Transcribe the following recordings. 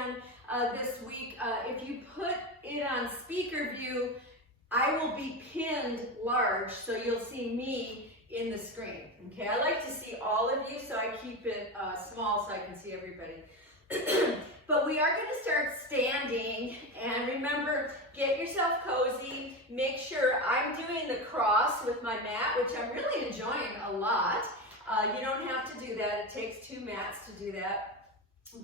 again this week. If you put it on speaker view, I will be pinned large, so you'll see me in the screen. Okay, I like to see all of you, so I keep it small so I can see everybody. But we are going to start standing, and remember, get yourself cozy. Make sure I'm doing the cross with my mat, which I'm really enjoying a lot. You don't have to do that. It takes 2 mats to do that.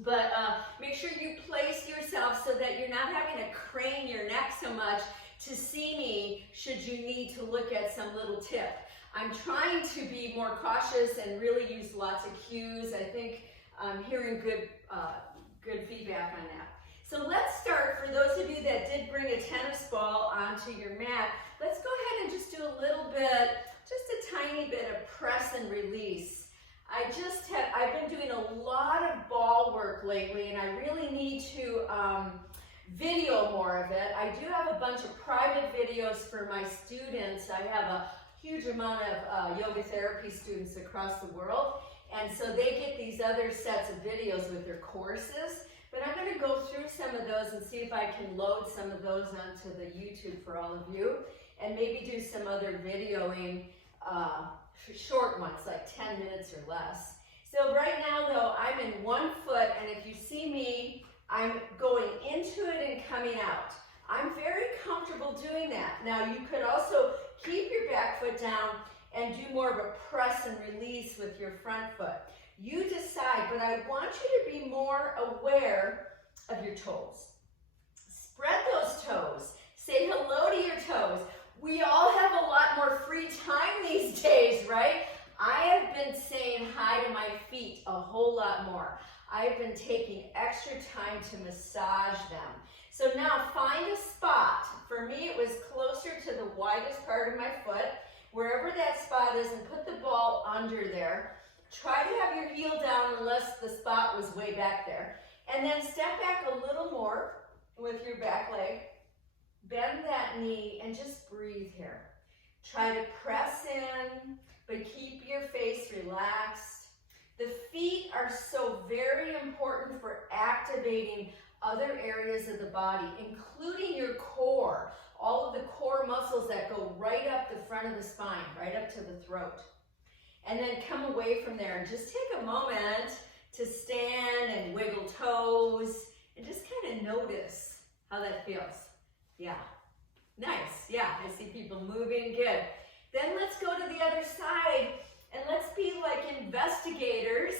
But make sure you place yourself so that you're not having to crane your neck so much to see me should you need to look at some little tip. I'm trying to be more cautious and really use lots of cues. I think I'm hearing good feedback on that. So let's start. For those of you that did bring a tennis ball onto your mat, let's go ahead and just do a little bit, just a tiny bit of press and release. I've been doing a lot of ball work lately, and I really need to video more of it. I do have a bunch of private videos for my students. I have a huge amount of yoga therapy students across the world, and so they get these other sets of videos with their courses. But I'm going to go through some of those and see if I can load some of those onto the YouTube for all of you, and maybe do some other videoing, short ones, like 10 minutes or less. So right now, though, I'm in 1 foot, and if you see me, I'm going into it and coming out. I'm very comfortable doing that. Now, you could also keep your back foot down and do more of a press and release with your front foot. You decide, but I want you to be more aware of your toes. Spread those toes. Say hello to your toes. We all have a lot more free time these days, right? I have been saying hi to my feet a whole lot more. I've been taking extra time to massage them. So now find a spot. For me, it was closer to the widest part of my foot, wherever that spot is, and put the ball under there. Try to have your heel down unless the spot was way back there. And then step back a little more with your back leg. Bend that knee and just breathe here. Try to press in, but keep your face relaxed. The feet are so very important for activating other areas of the body, including your core, all of the core muscles that go right up the front of the spine, right up to the throat. And then come away from there and just take a moment to stand and wiggle toes and just kind of notice how that feels. Yeah, nice. Yeah, I see people moving, good. Then let's go to the other side and let's be like investigators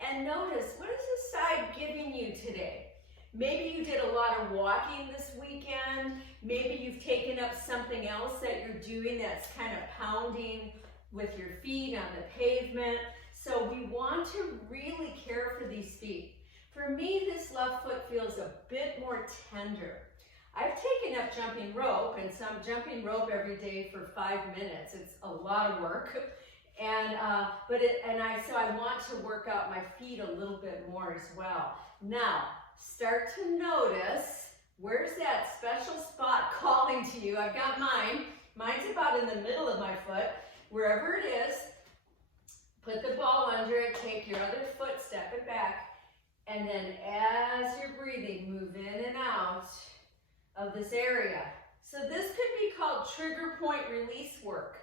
and notice, what is this side giving you today? Maybe you did a lot of walking this weekend. Maybe you've taken up something else that you're doing that's kind of pounding with your feet on the pavement. So we want to really care for these feet. For me, this left foot feels a bit more tender. I've taken up jumping rope, and so I'm jumping rope every day for 5 minutes. It's a lot of work, and so I want to work out my feet a little bit more as well. Now, start to notice, where's that special spot calling to you? I've got mine. Mine's about in the middle of my foot. Wherever it is, put the ball under it, take your other foot, step it back, and then as you're breathing, move in and out of this area. So this could be called trigger point release work,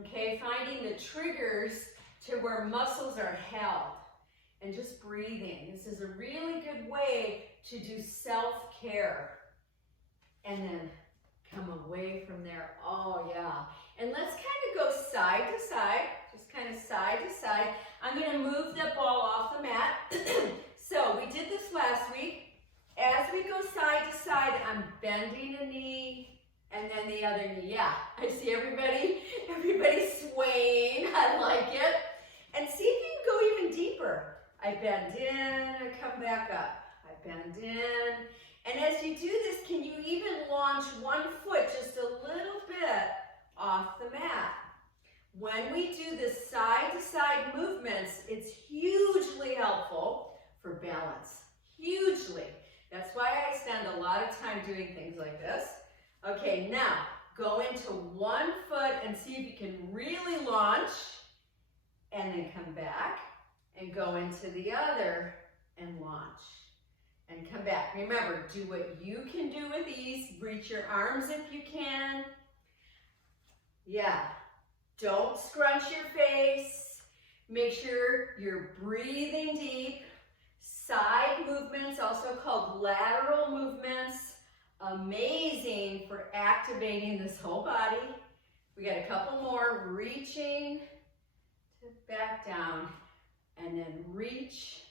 okay? Finding the triggers to where muscles are held and just breathing. This is a really good way to do self-care. And then come away from there. Oh yeah. And let's kind of go side to side, just kind of side to side. I'm going to move the ball off the mat. So we did this last week. As we go side to side, I'm bending a knee and then the other knee. Yeah, I see everybody swaying. I like it. And see if you can go even deeper. I bend in, I come back up. I bend in. And as you do this, can you even launch 1 foot just a little bit off the mat? When we do the side-to-side movements, it's hugely helpful for balance. Hugely. That's why I spend a lot of time doing things like this. Okay, now go into 1 foot and see if you can really launch, and then come back and go into the other and launch and come back. back. Remember, do what you can do with ease. Reach your arms if you can. Yeah. Don't scrunch your face. Make sure you're breathing deep. Side movements, also called lateral movements. Amazing for activating this whole body. We got a couple more. Reaching to back down. And then reach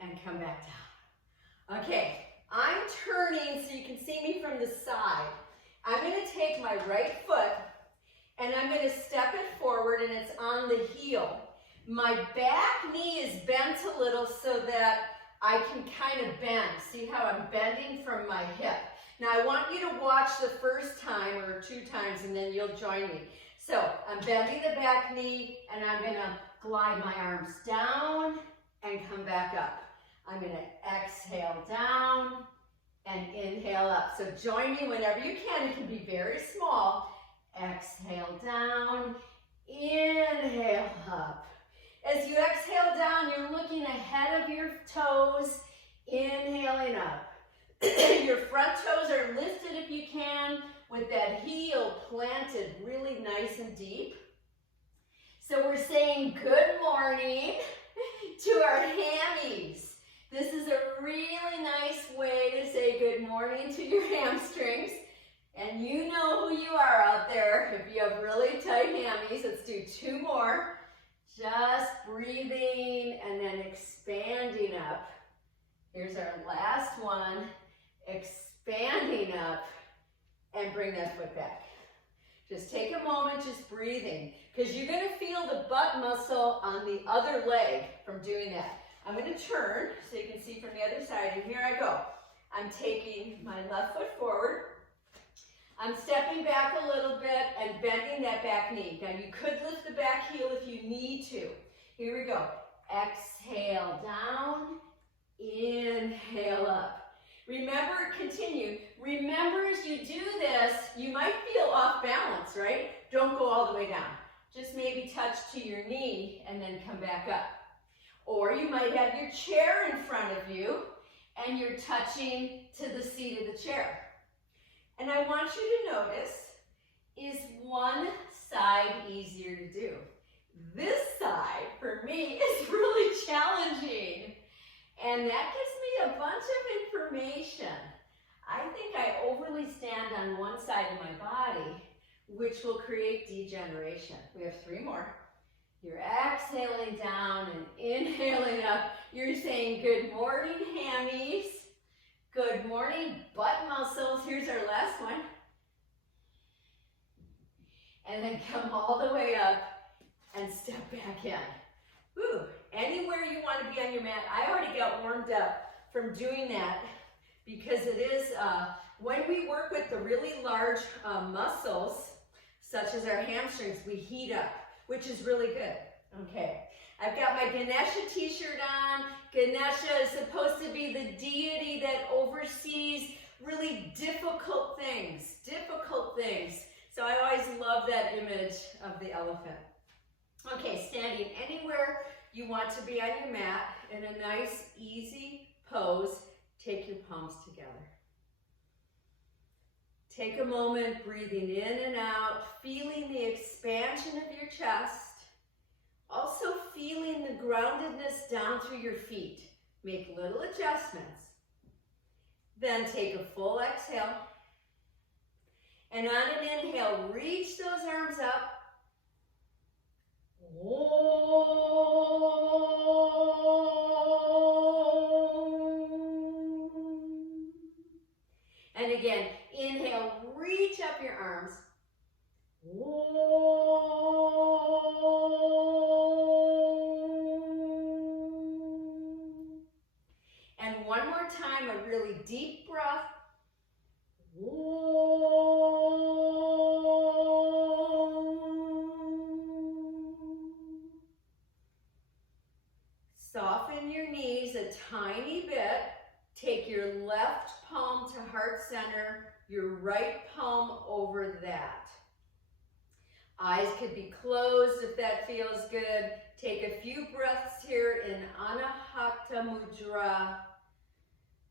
and come back down. Okay, I'm turning so you can see me from the side. I'm going to take my right foot and I'm going to step it forward, and it's on the heel. My back knee is bent a little so that I can kind of bend. See how I'm bending from my hip. Now I want you to watch the first time or 2 times and then you'll join me. So I'm bending the back knee and I'm going to glide my arms down and come back up. I'm going to exhale down and inhale up. So join me whenever you can. It can be very small. Exhale down, inhale up. As you exhale down, you're looking ahead of your toes, inhaling up. Your front toes are lifted if you can, with that heel planted really nice and deep. So we're saying good morning to our hammies. This is a really nice way to say good morning to your hamstrings. And you know who you are out there. If you have really tight hammies, let's do 2 more. Just breathing and then expanding up. Here's our last one. Expanding up and bring that foot back. Just take a moment just breathing, because you're going to feel the butt muscle on the other leg from doing that. I'm going to turn so you can see from the other side, and here I go. I'm taking my left foot forward. I'm stepping back a little bit and bending that back knee. Now you could lift the back heel if you need to. Here we go. Exhale down, inhale up. Remember, continue. Remember, as you do this, you might feel off balance, right? Don't go all the way down. Just maybe touch to your knee and then come back up. Or you might have your chair in front of you and you're touching to the seat of the chair. And I want you to notice, is one side easier to do? This side, for me, is really challenging. And that gives me a bunch of information. I think I overly stand on one side of my body, which will create degeneration. We have 3 more. You're exhaling down and inhaling up. You're saying good morning, hammies. Good morning, butt muscles. Here's our last one. And then come all the way up and step back in. Woo. Anywhere you want to be on your mat. I already got warmed up from doing that, because it is, when we work with the really large muscles, such as our hamstrings, we heat up, which is really good. Okay, I've got my Ganesha t-shirt on. Ganesha is supposed to be the deity that oversees really difficult things. So I always love that image of the elephant. Okay, standing anywhere you want to be on your mat in a nice, easy pose. Take your palms together. Take a moment, breathing in and out, feeling the expansion of your chest. Also feeling the groundedness down through your feet. Make little adjustments. Then take a full exhale. And on an inhale, reach those arms up. And again, inhale, reach up your arms. And one more time, a really deep breath. Soften your knees a tiny bit. Take your left palm to heart center, your right palm over that. Eyes could be closed if that feels good. Take a few breaths here in Anahata Mudra.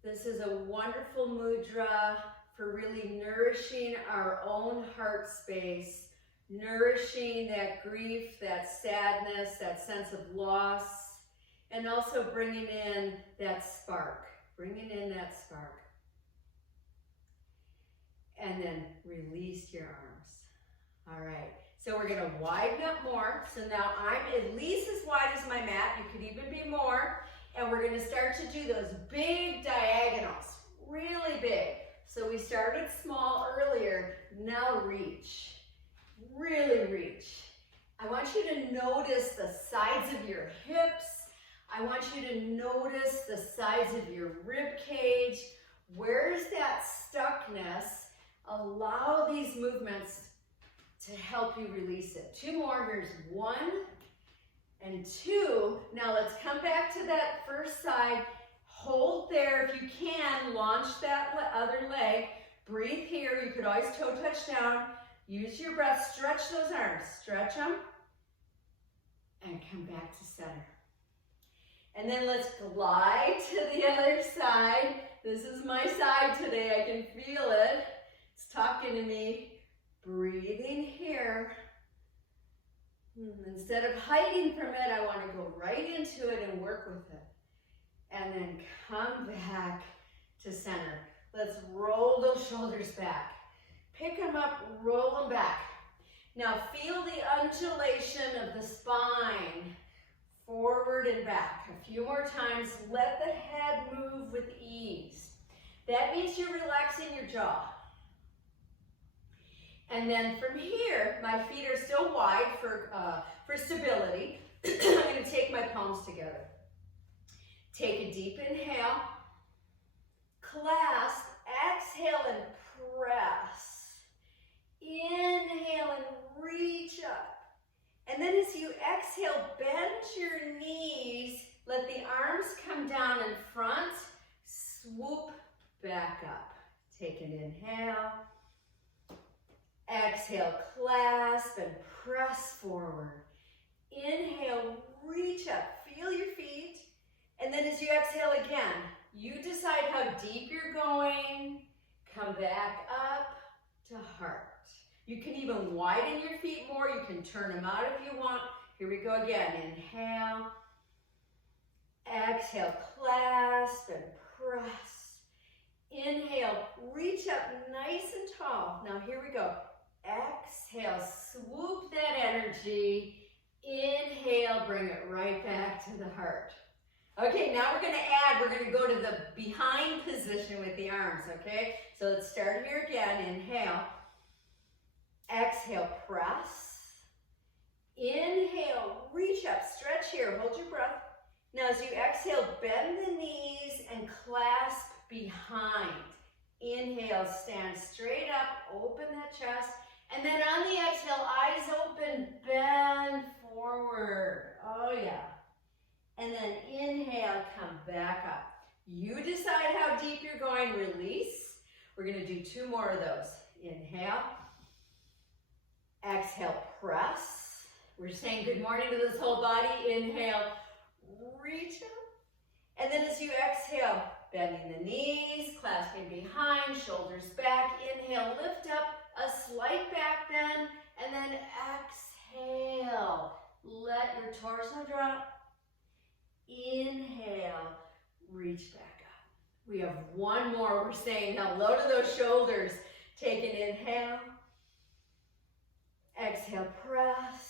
This is a wonderful mudra for really nourishing our own heart space, nourishing that grief, that sadness, that sense of loss, and also bringing in that spark, And then release your arms. All right, so we're gonna widen up more. So now I'm at least as wide as my mat. You could even be more. And we're gonna start to do those big diagonals, really big. So we started small earlier, now reach, really reach. I want you to notice the sides of your hips. I want you to notice the sides of your rib cage. Where's that stuckness? Allow these movements to help you release it. Two more, here's 1 and 2. Now let's come back to that first side. Hold there. If you can, launch that other leg. Breathe here. You could always toe touch down. Use your breath. Stretch those arms. Stretch them. And come back to center. And then let's glide to the other side. This is my side today. I can feel it. It's talking to me. Breathing here. Instead of hiding from it, I want to go right into it and work with it. And then come back to center. Let's roll those shoulders back. Pick them up, roll them back. Now feel the undulation of the spine, forward and back. A few more times. Let the head move with ease. That means you're relaxing your jaw. And then from here, my feet are still wide for stability. I'm going to take my palms together. Take a deep inhale. Clasp, exhale and press. Inhale and reach up. And then as you exhale, bend your knees. Let the arms come down in front. Swoop back up. Take an inhale. Exhale, clasp and press forward. Inhale, reach up, feel your feet. And then as you exhale again, you decide how deep you're going. Come back up to heart. You can even widen your feet more. You can turn them out if you want. Here we go again. Inhale. Exhale, clasp and press. Inhale, reach up nice and tall. Now here we go. Exhale, swoop that energy. Inhale, bring it right back to the heart. Okay, now we're going to go to the behind position with the arms, okay? So let's start here again. Inhale. Exhale, press. Inhale, reach up, stretch here, hold your breath. Now as you exhale, bend the knees and clasp behind. Inhale, stand straight up, open that chest. And then on the exhale, eyes open, bend forward. Oh yeah. And then inhale, come back up. You decide how deep you're going, release. We're gonna do 2 more of those. Inhale. Exhale, press. We're saying good morning to this whole body. Inhale, reach up. And then as you exhale, bending the knees, clasping behind, shoulders back. Inhale, lift up. A slight back bend, and then exhale. Let your torso drop. Inhale, reach back up. We have 1 more. We're saying hello to those shoulders. Take an inhale. Exhale, press.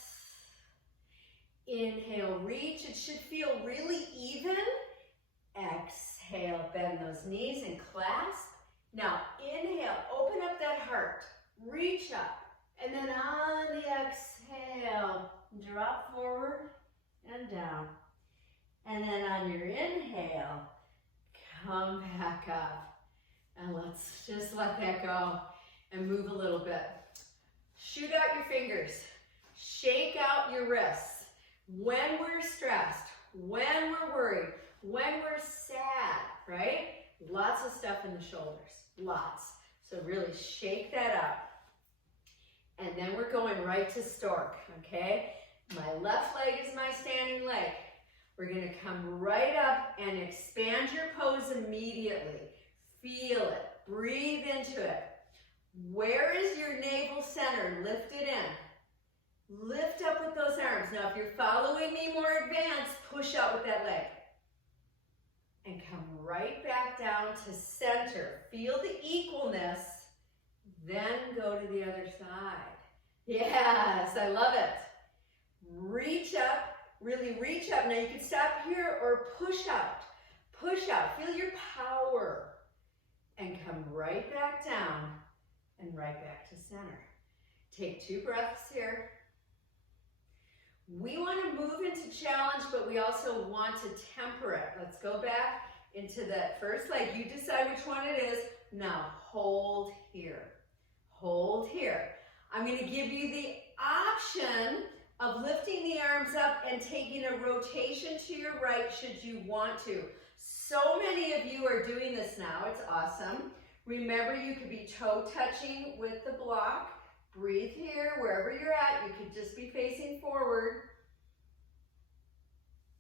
Inhale, reach. It should feel really even. Exhale, bend those knees and clasp. Now, inhale, open up that heart. Reach up, and then on the exhale, drop forward and down. And then on your inhale, come back up. And let's just let that go and move a little bit. Shoot out your fingers. Shake out your wrists. When we're stressed, when we're worried, when we're sad, right? Lots of stuff in the shoulders, lots. So really shake that up. And then we're going right to stork, okay? My left leg is my standing leg. We're going to come right up and expand your pose immediately. Feel it. Breathe into it. Where is your navel center? Lift it in. Lift up with those arms. Now, if you're following me more advanced, push out with that leg. And come right back down to center. Feel the equalness. Then go to the other side. Yes, I love it. Reach up, really reach up. Now you can stop here or push out. Push out, feel your power. And come right back down and right back to center. Take 2 breaths here. We want to move into challenge, but we also want to temper it. Let's go back into that first leg. You decide which one it is. Now hold here. Hold here. I'm going to give you the option of lifting the arms up and taking a rotation to your right should you want to. So many of you are doing this now. It's awesome. Remember, you could be toe touching with the block. Breathe here, wherever you're at. You could just be facing forward.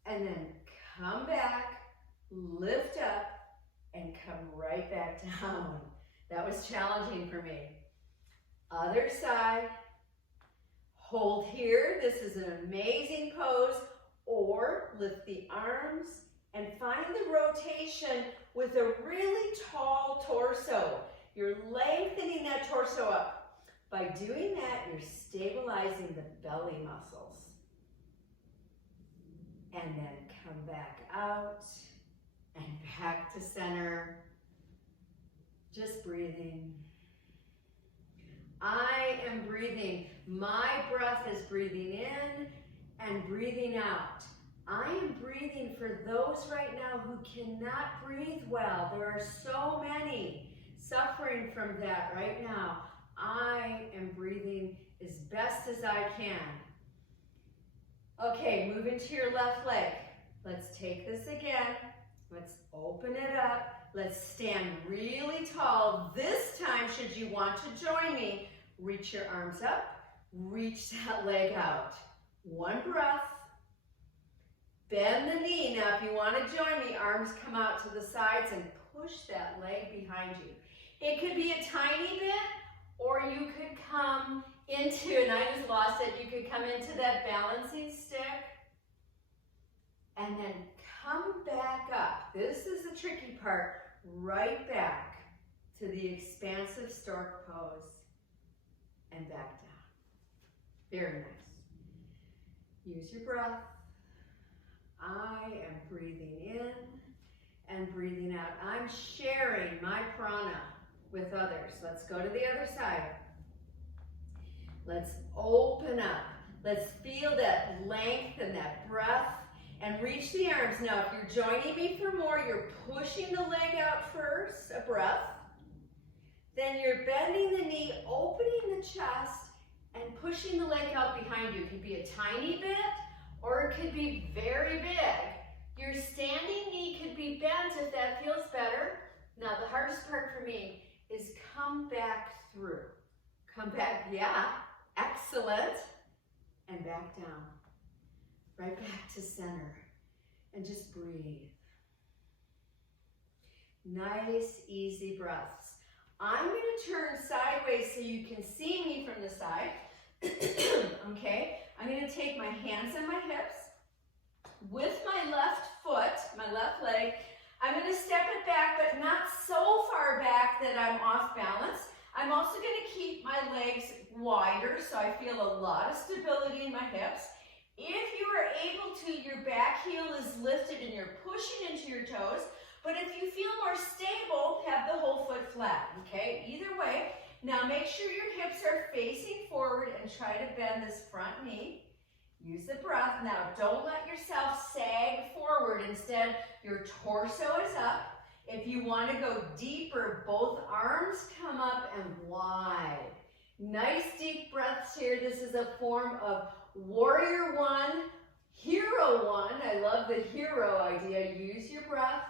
And then come back, lift up, and come right back down. That was challenging for me. Other side. Hold here. This is an amazing pose. Or lift the arms and find the rotation with a really tall torso. You're lengthening that torso up. By doing that, you're stabilizing the belly muscles. And then come back out and back to center. Just breathing. I am breathing. My breath is breathing in and breathing out. I am breathing for those right now who cannot breathe well. There are so many suffering from that right now. I am breathing as best as I can. Okay, move into your left leg. Let's take this again. Let's open it up. Let's stand really tall. This time, should you want to join me, reach your arms up, reach that leg out. 1 breath. Bend the knee. Now, if you want to join me, arms come out to the sides and push that leg behind you. It could be a tiny bit, or you could come into, and I just lost it, you could come into that balancing stick and then come back up. This is the tricky part. Right back to the expansive stork pose and back down. Very nice. Use your breath. I am breathing in and breathing out. I'm sharing my prana with others. Let's go to the other side. Let's open up. Let's feel that length and that breath and reach the arms. Now, if you're joining me for more, you're pushing the leg out first, a breath. Then you're bending the knee, opening the chest, and pushing the leg out behind you. It could be a tiny bit, or it could be very big. Your standing knee could be bent if that feels better. Now, the hardest part for me is come back through. Come back, yeah, excellent. And back down. Right back to center. And just breathe. Nice, easy breaths. I'm going to turn sideways so you can see me from the side. Okay, I'm going to take my hands on my hips. With my left foot, my left leg, I'm going to step it back, but not so far back that I'm off balance. I'm also going to keep my legs wider so I feel a lot of stability in my hips. If you are able to, your back heel is lifted and you're pushing into your toes. But if you feel more stable, have the whole foot flat, okay? Either way. Now make sure your hips are facing forward and try to bend this front knee. Use the breath. Now don't let yourself sag forward. Instead, your torso is up. If you want to go deeper, both arms come up and wide. Nice deep breaths here. This is a form of warrior 1, hero 1. I love the hero idea. Use your breath.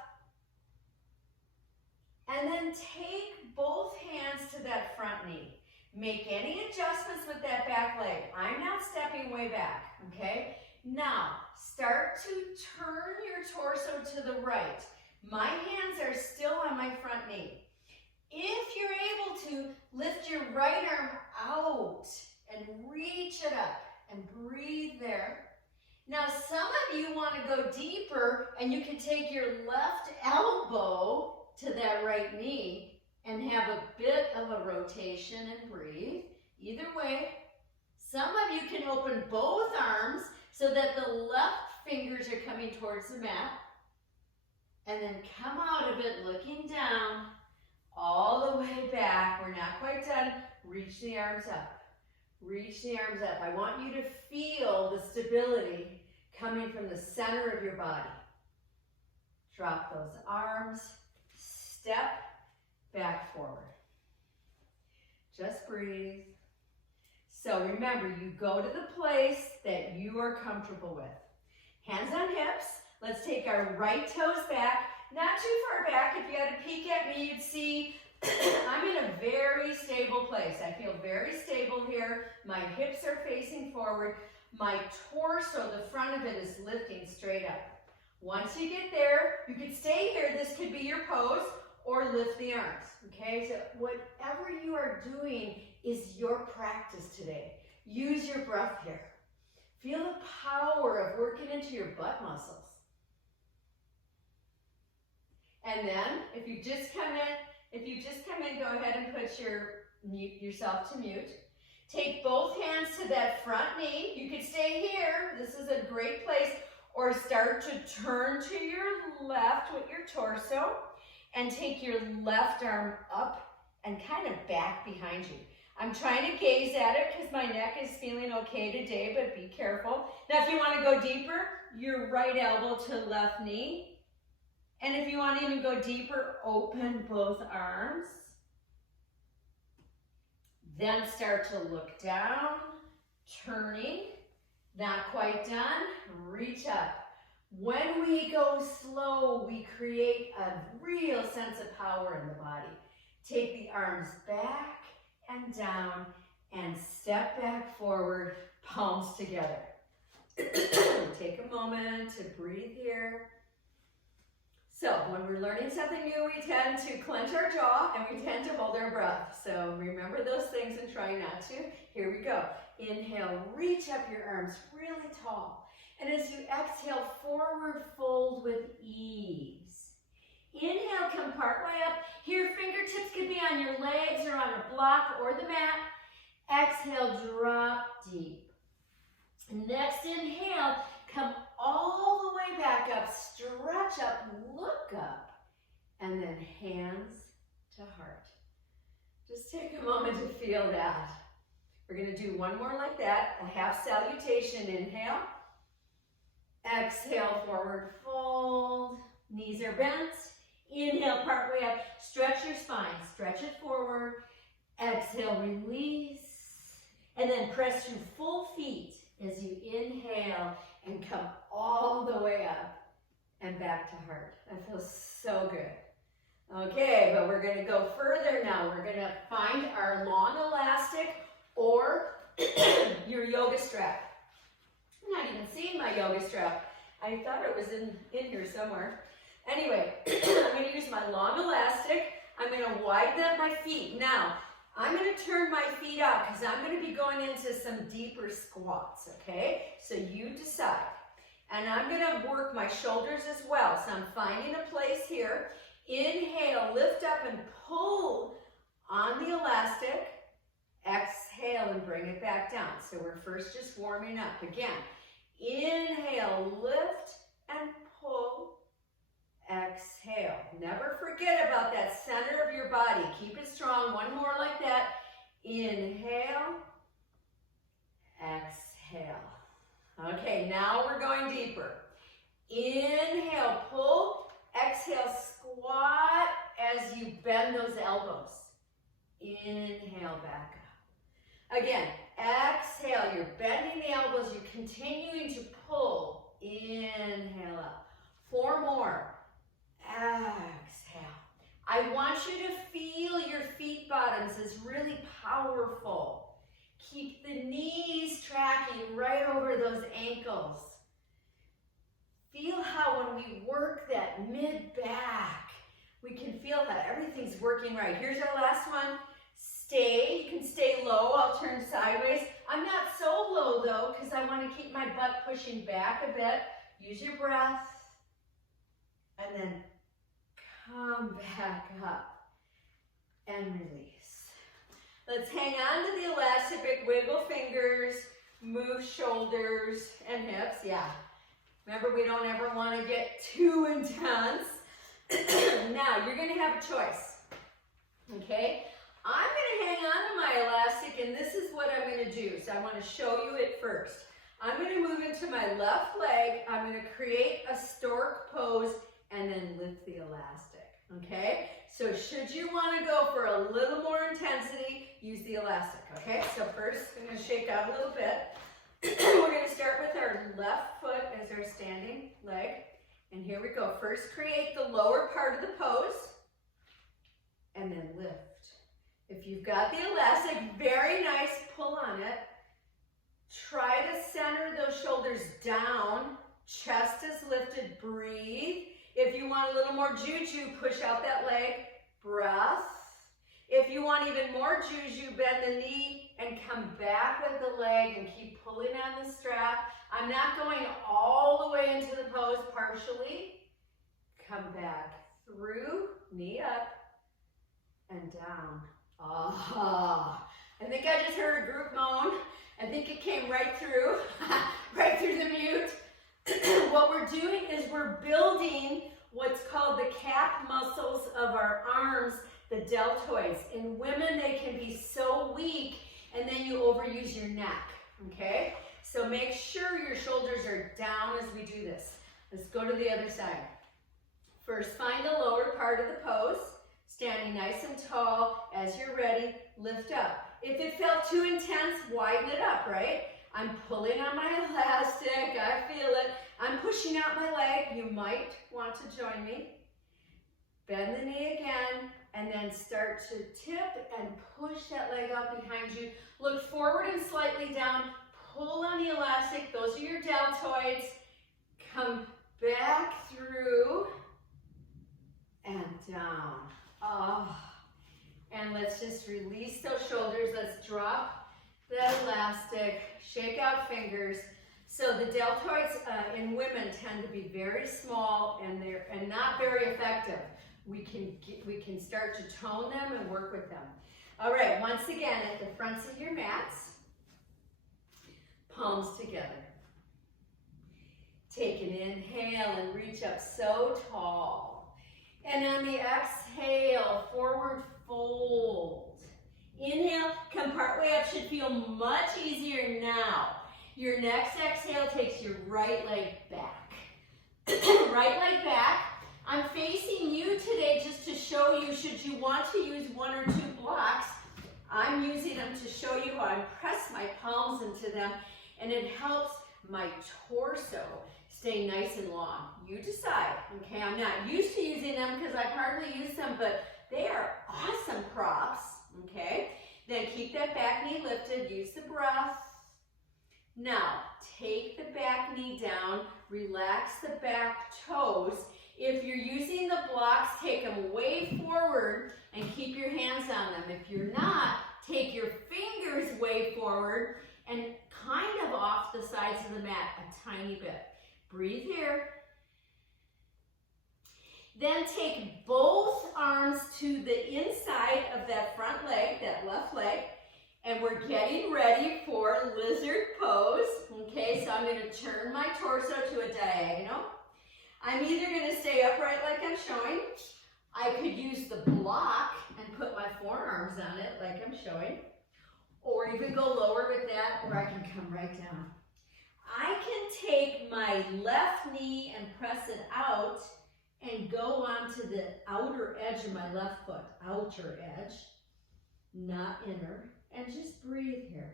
And then take both hands to that front knee. Make any adjustments with that back leg. I'm not stepping way back, okay? Now, start to turn your torso to the right. My hands are still on my front knee. If you're able to, lift your right arm out and reach it up and breathe there. Now, some of you want to go deeper, and you can take your left elbow to that right knee and have a bit of a rotation and breathe. Either way, some of you can open both arms so that the left fingers are coming towards the mat, and then come out of it looking down all the way back. We're not quite done. Reach the arms up. Reach the arms up. I want you to feel the stability coming from the center of your body. Drop those arms. Step back forward. Just breathe. So remember, you go to the place that you are comfortable with. Hands on hips. Let's take our right toes back. Not too far back. If you had a peek at me, you'd see I'm in a very stable place. I feel very stable here. My hips are facing forward. My torso, the front of it is lifting straight up. Once you get there, you can stay here. This could be your pose, or lift the arms, okay? So whatever you are doing is your practice today. Use your breath here. Feel the power of working into your butt muscles. And then, if you just come in, go ahead and put yourself to mute. Take both hands to that front knee. You could stay here. This is a great place. Or start to turn to your left with your torso and take your left arm up and kind of back behind you. I'm trying to gaze at it because my neck is feeling okay today, but be careful. Now, if you want to go deeper, your right elbow to left knee. And if you want to even go deeper, open both arms. Then start to look down, turning. Not quite done. Reach up. When we go slow, we create a real sense of power in the body. Take the arms back and down and step back forward, palms together. Take a moment to breathe here. So when we're learning something new, we tend to clench our jaw and we tend to hold our breath. So remember those things and try not to. Here we go. Inhale, reach up your arms really tall. And as you exhale, forward fold with ease. Inhale, come partway up. Here, fingertips could be on your legs or on a block or the mat. Exhale, drop deep. Next inhale, come all the way back up, stretch up, look up, and then hands to heart. Just take a moment to feel that. We're going to do one more like that, a half salutation. Inhale. Exhale, forward fold. Knees are bent. Inhale, part way up. Stretch your spine. Stretch it forward. Exhale, release. And then press through full feet as you inhale and come all the way up and back to heart. That feels so good. Okay, but we're going to go further now. We're going to find our long elastic or your yoga strap. I'm not even seeing my yoga strap. I thought it was in here somewhere. Anyway, I'm going to use my long elastic. I'm going to widen up my feet. Now, I'm going to turn my feet out because I'm going to be going into some deeper squats, okay? So you decide. And I'm going to work my shoulders as well. So I'm finding a place here. Inhale, lift up and pull on the elastic. Exhale and bring it back down. So we're first just warming up. Again, inhale, lift and pull. Exhale. Never forget about that center of your body. Keep it strong. One more like that. Inhale. Exhale. Okay, now we're going deeper. Inhale, pull. Exhale, squat as you bend those elbows. Inhale, back up. Again, exhale. You're bending the elbows. You're continuing to pull. Inhale up. 4 more. Exhale. I want you to feel your feet bottoms as really powerful. Keep the knees tracking right over those ankles. feel how when we work that mid-back, we can feel that everything's working right. Here's our last one. Stay, you can stay low. I'll turn sideways. I'm not so low though, because I want to keep my butt pushing back a bit. Use your breath. And then come back up and release. Let's hang on to the elastic, wiggle fingers, move shoulders and hips. Yeah. Remember, we don't ever want to get too intense. Now, you're going to have a choice. Okay? I'm going to hang on to my elastic, and this is what I'm going to do. So I want to show you it first. I'm going to move into my left leg. I'm going to create a stork pose and then lift the elastic. Okay? So should you want to go for a little more intensity, use the elastic. Okay? So first, I'm going to shake out a little bit. We're going to start with our left foot as our standing leg. And here we go. First, create the lower part of the pose. And then lift. If you've got the elastic, very nice, pull on it. Try to center those shoulders down. Chest is lifted, breathe. If you want a little more juju, push out that leg, breath. If you want even more juju, bend the knee and come back with the leg and keep pulling on the strap. I'm not going all the way into the pose, partially. Come back through, knee up and down. Ah, I think I just heard a group moan. I think it came right through, right through the mute. What we're doing is we're building what's called the calf muscles of our arms, the deltoids. In women, they can be so weak, and then you overuse your neck, okay? So make sure your shoulders are down as we do this. Let's go to the other side. First, find the lower part of the pose. Standing nice and tall. As you're ready, lift up. If it felt too intense, widen it up, right? I'm pulling on my elastic. I feel it. I'm pushing out my leg. You might want to join me. Bend the knee again, and then start to tip and push that leg up behind you. Look forward and slightly down. Pull on the elastic. Those are your deltoids. Come back through and down. Oh, and let's just release those shoulders. Let's drop the elastic, shake out fingers. So the deltoids in women tend to be very small and not very effective. We can start to tone them and work with them. All right, once again at the fronts of your mats, palms together. Take an inhale and reach up so tall. And on the exhale, forward fold. Inhale, come partway up, should feel much easier now. Your next exhale takes your right leg back. Right leg back. I'm facing you today just to show you, should you want to use one or two blocks, I'm using them to show you how I press my palms into them, and it helps my torso stay nice and long. You decide, okay? I'm not used to using them because I've hardly used them, but they are awesome props, okay? Then keep that back knee lifted, use the breath. Now, take the back knee down, relax the back toes. If you're using the blocks, take them way forward and keep your hands on them. If you're not, take your fingers way forward and kind of off the sides of the mat a tiny bit. Breathe here. Then take both arms to the inside of that front leg, that left leg, and we're getting ready for lizard pose. Okay, so I'm going to turn my torso to a diagonal. I'm either going to stay upright like I'm showing. I could use the block and put my forearms on it like I'm showing, or even go lower with that, or I can come right down. I can take my left knee and press it out and go onto the outer edge of my left foot, outer edge, not inner, and just breathe here.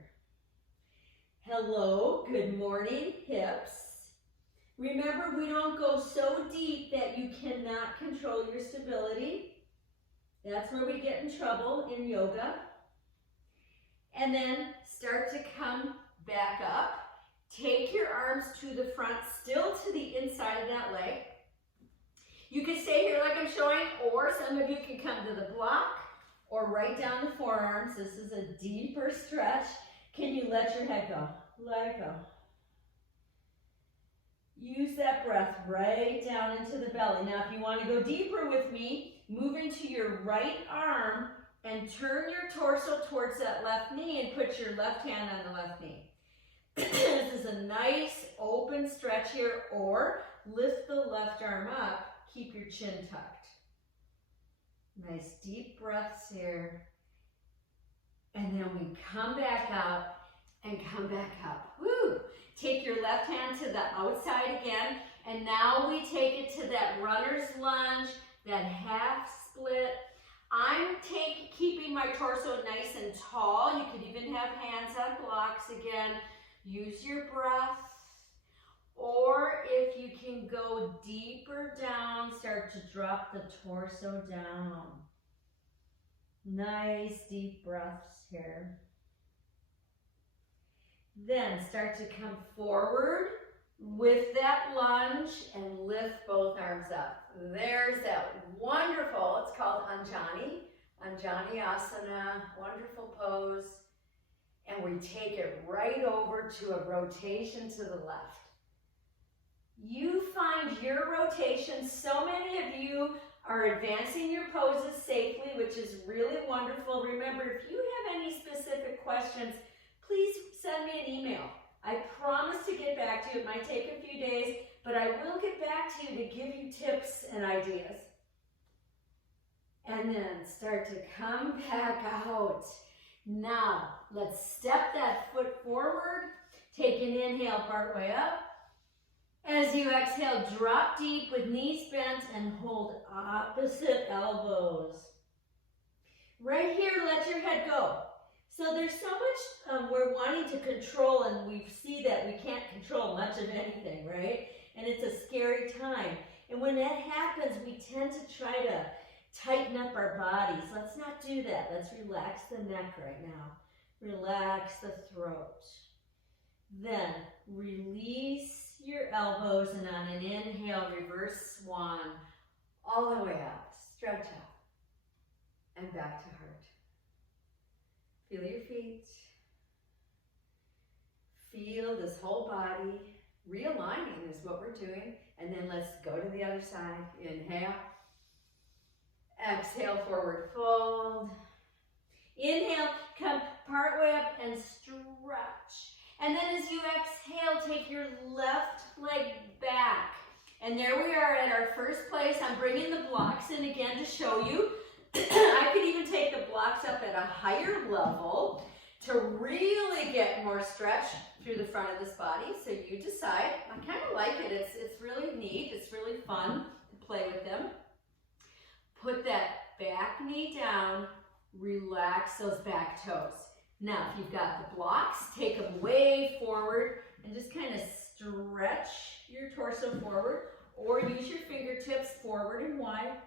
Hello, good morning, hips. Remember, we don't go so deep that you cannot control your stability. That's where we get in trouble in yoga. And then start to come back up. Take your arms to the front, still to the inside of that leg. You can stay here like I'm showing, or some of you can come to the block or right down the forearms. This is a deeper stretch. Can you let your head go? Let it go. Use that breath right down into the belly. Now, if you want to go deeper with me, move into your right arm and turn your torso towards that left knee and put your left hand on the left knee. This is a nice open stretch here, or lift the left arm up. Keep your chin tucked. Nice deep breaths here. And then we come back up and come back up. Woo! Take your left hand to the outside again. And now we take it to that runner's lunge, that half split. I'm keeping my torso nice and tall. You could even have hands on blocks again. Use your breath. Or if you can go deeper down, start to drop the torso down. Nice deep breaths here. Then start to come forward with that lunge and lift both arms up. There's that wonderful, it's called Anjani Asana, wonderful pose. And we take it right over to a rotation to the left. You find your rotation. So many of you are advancing your poses safely, which is really wonderful. Remember, if you have any specific questions, please send me an email. I promise to get back to you. It might take a few days, but I will get back to you to give you tips and ideas. And then start to come back out. Now, let's step that foot forward. Take an inhale part way up. As you exhale, drop deep with knees bent and hold opposite elbows. Right here, let your head go. So there's so much we're wanting to control, and we see that we can't control much of anything, right? And it's a scary time. And when that happens, we tend to try to tighten up our bodies. Let's not do that. Let's relax the neck right now. Relax the throat. Then release your elbows, and on an inhale, reverse swan all the way up. Stretch up and back to heart. Feel your feet. Feel this whole body. Realigning is what we're doing. And then let's go to the other side. Inhale. Exhale, forward fold. Inhale, come part way up and stretch. And then as you exhale, take your left leg back. And there we are at our first place. I'm bringing the blocks in again to show you. I could even take the blocks up at a higher level to really get more stretch through the front of this body. So you decide. I kind of like it. It's really neat. It's really fun to play with them. Put that back knee down. Relax those back toes. Now, if you've got the blocks, take them way forward and just kind of stretch your torso forward, or use your fingertips forward and wide.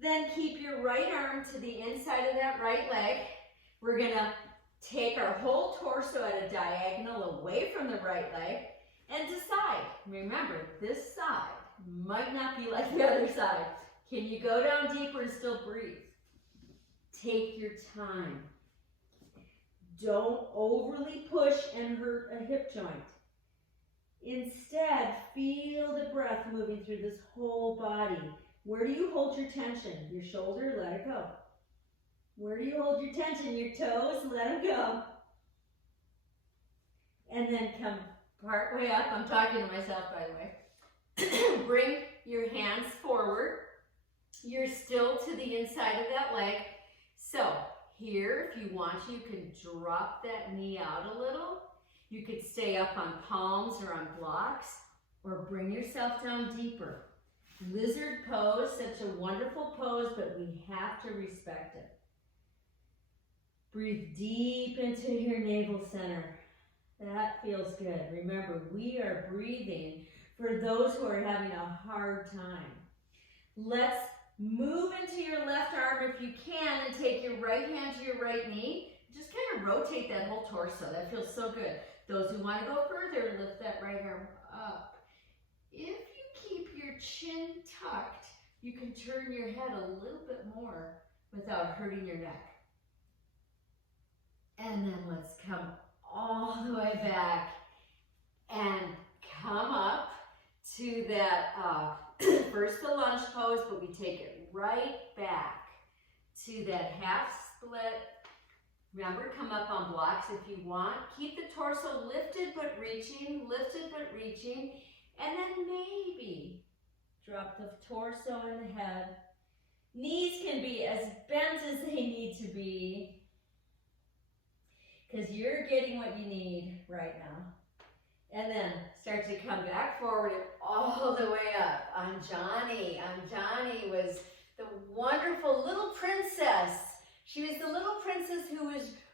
Then keep your right arm to the inside of that right leg. We're gonna take our whole torso at a diagonal away from the right leg and decide. Remember, this side might not be like the other side. Can you go down deeper and still breathe? Take your time. Don't overly push and hurt a hip joint. Instead, feel the breath moving through this whole body. Where do you hold your tension? Your shoulder, let it go. Where do you hold your tension? Your toes, let them go. And then come part way up. I'm talking to myself, by the way. Bring your hands forward. You're still to the inside of that leg. So here, if you want to, you can drop that knee out a little. You could stay up on palms or on blocks, or bring yourself down deeper. Lizard pose, such a wonderful pose, but we have to respect it. Breathe deep into your navel center. That feels good. Remember, we are breathing for those who are having a hard time. Let's move into your left arm if you can, and take your right hand to your right knee. Just kind of rotate that whole torso. That feels so good. Those who want to go further, lift that right arm up. If you keep your chin tucked, you can turn your head a little bit more without hurting your neck. And then let's come all the way back and come up to that, first the lunge pose, but we take it right back to that half split. Remember, come up on blocks if you want. Keep the torso lifted but reaching, and then maybe drop the torso and the head. Knees can be as bent as they need to be, because you're getting what you need right now. And then start to come back forward and all the way up. Anjani. Anjani was the wonderful little princess. She was the little princess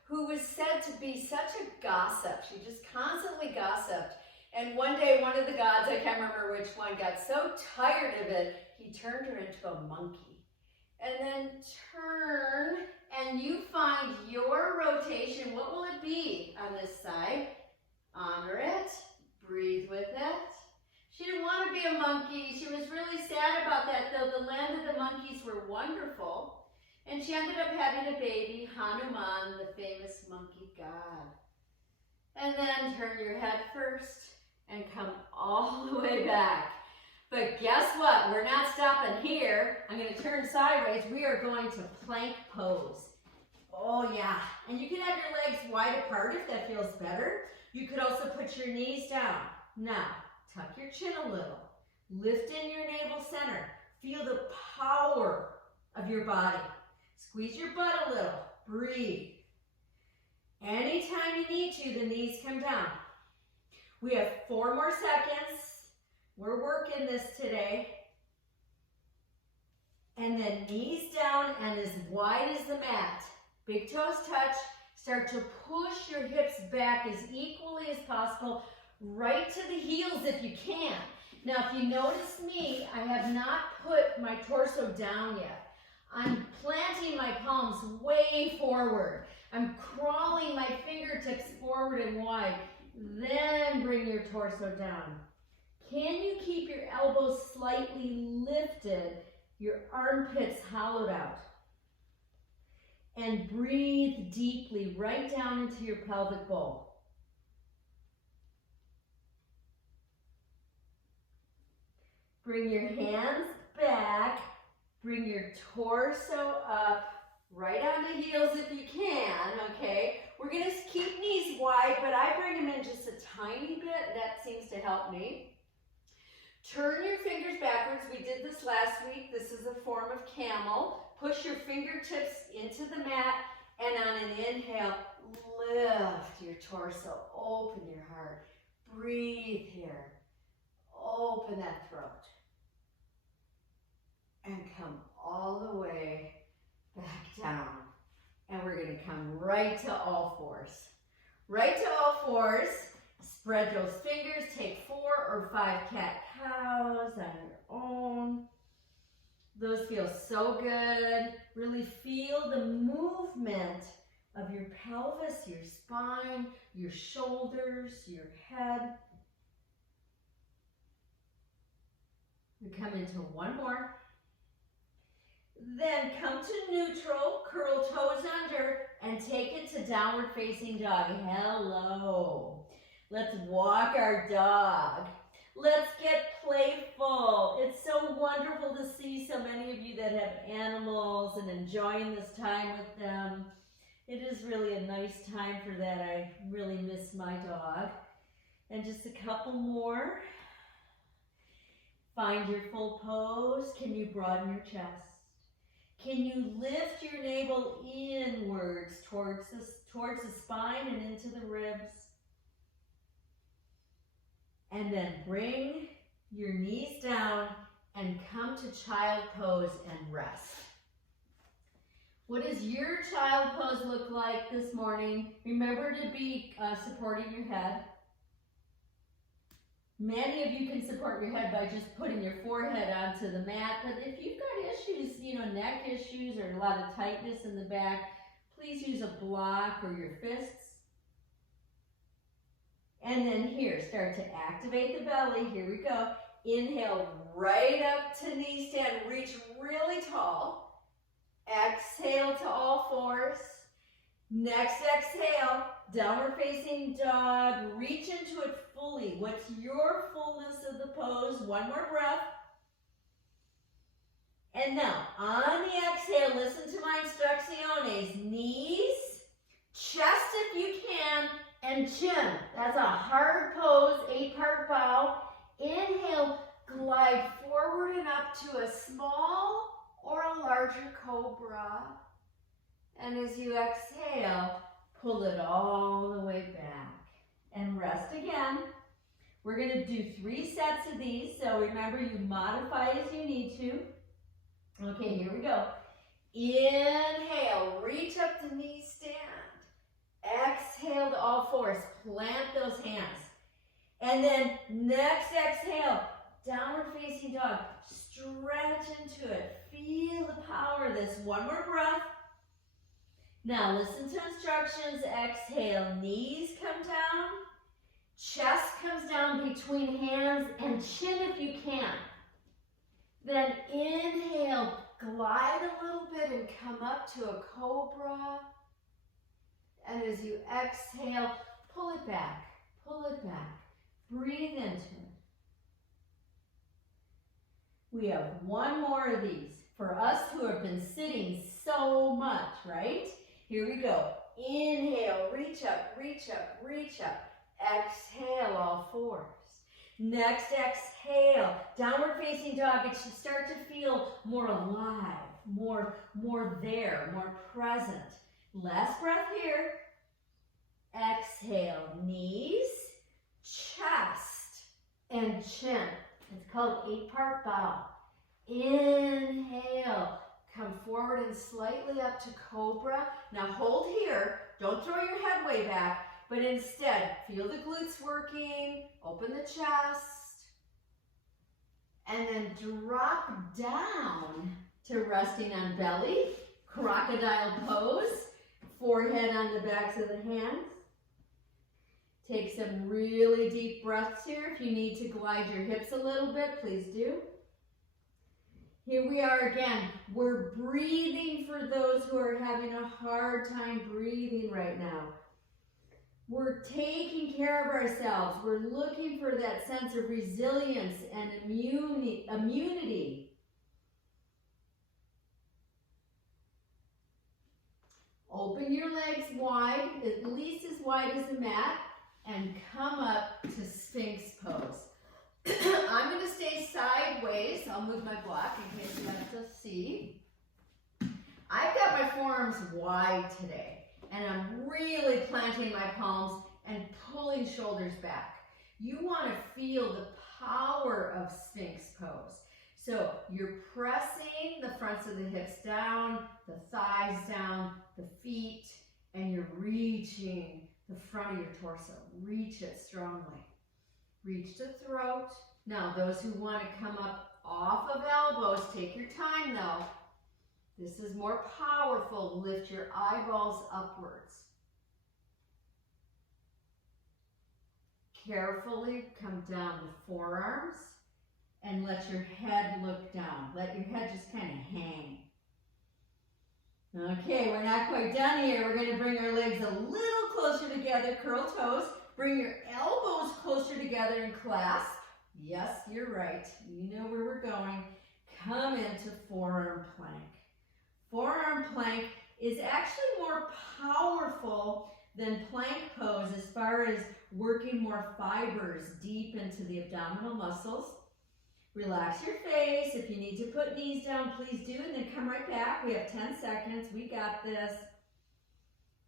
who was said to be such a gossip. She just constantly gossiped. And one day, one of the gods, I can't remember which one, got so tired of it, he turned her into a monkey. And then turn, and you find your rotation. What will it be on this side? Honor it. Breathe with it. She didn't want to be a monkey. She was really sad about that, though. The land of the monkeys were wonderful. And she ended up having a baby, Hanuman, the famous monkey god. And then turn your head first and come all the way back. But guess what? We're not stopping here. I'm going to turn sideways. We are going to plank pose. Oh yeah. And you can have your legs wide apart if that feels better. You could also put your knees down. Now, tuck your chin a little. Lift in your navel center. Feel the power of your body. Squeeze your butt a little. Breathe. Anytime you need to, the knees come down. We have 4 more seconds. We're working this today. And then knees down and as wide as the mat. Big toes touch. Start to push your hips back as equally as possible, right to the heels if you can. Now, if you notice me, I have not put my torso down yet. I'm planting my palms way forward. I'm crawling my fingertips forward and wide. Then bring your torso down. Can you keep your elbows slightly lifted, your armpits hollowed out? And breathe deeply right down into your pelvic bowl. Bring your hands back. Bring your torso up, right on the heels if you can, okay? We're gonna keep knees wide, but I bring them in just a tiny bit. That seems to help me. Turn your fingers backwards. We did this last week. This is a form of camel. Push your fingertips into the mat, and on an inhale, lift your torso, open your heart. Breathe here. Open that throat. And come all the way back down. And we're going to come right to all fours. Right to all fours. Spread those fingers. Take 4 or 5 cat-cows on your own. Those feel so good. Really feel the movement of your pelvis, your spine, your shoulders, your head. We come into one more. Then come to neutral, curl toes under, and take it to downward facing dog. Hello. Let's walk our dog. Let's get playful. It's so wonderful to see so many of you that have animals and enjoying this time with them. It is really a nice time for that. I really miss my dog. And just a couple more. Find your full pose. Can you broaden your chest? Can you lift your navel inwards towards the spine and into the ribs? And then bring your knees down and come to child pose and rest. What does your child pose look like this morning? Remember to be supporting your head. Many of you can support your head by just putting your forehead onto the mat, but if you've got issues, neck issues or a lot of tightness in the back, please use a block or your fists. And then here, start to activate the belly. Here we go. Inhale, right up to knee stand. Reach really tall. Exhale to all fours. Next exhale, downward facing dog. Reach into it fully. What's your fullness of the pose? One more breath. And now, on the exhale, listen to my instrucciones. Knees, chest if you can, and chin. That's a hard pose, 8-part bow. Inhale, glide forward and up to a small or a larger cobra. And as you exhale, pull it all the way back. And rest again. We're going to do 3 sets of these, so remember you modify as you need to. Okay, here we go. Inhale, reach up to knee stand. Exhale to all fours. Plant those hands. And then next exhale, downward facing dog. Stretch into it. Feel the power of this. One more breath. Now listen to instructions. Exhale, knees come down. Chest comes down between hands and chin if you can. Then inhale, glide a little bit and come up to a cobra. And as you exhale, pull it back, pull it back. Breathe into it. We have one more of these for us who have been sitting so much, right? Here we go. Inhale, reach up, reach up, reach up. Exhale, all fours. Next exhale, downward facing dog. It should start to feel more alive, more there, more present. Last breath here. Exhale, knees, chest, and chin. It's called 8-part bow. Inhale, come forward and slightly up to cobra. Now hold here. Don't throw your head way back. But instead, feel the glutes working, open the chest, and then drop down to resting on belly, crocodile pose, forehead on the backs of the hands. Take some really deep breaths here. If you need to glide your hips a little bit, please do. Here we are again. We're breathing for those who are having a hard time breathing right now. We're taking care of ourselves. We're looking for that sense of resilience and immunity. Open your legs wide, at least as wide as the mat, and come up to Sphinx Pose. I'm going to stay sideways. I'll move my block in case you have to see. I've got my forearms wide today. And I'm really planting my palms and pulling shoulders back. You want to feel the power of Sphinx Pose. So you're pressing the fronts of the hips down, the thighs down, the feet, and you're reaching the front of your torso. Reach it strongly. Reach the throat. Now, those who want to come up off of elbows, take your time though. This is more powerful. Lift your eyeballs upwards. Carefully come down the forearms and let your head look down. Let your head just kind of hang. Okay, we're not quite done here. We're going to bring our legs a little closer together, curl toes. Bring your elbows closer together and clasp. Yes, you're right. You know where we're going. Come into forearm plank. Forearm plank is actually more powerful than plank pose as far as working more fibers deep into the abdominal muscles. Relax your face. If you need to put knees down, please do, and then come right back. We have 10 seconds. We got this.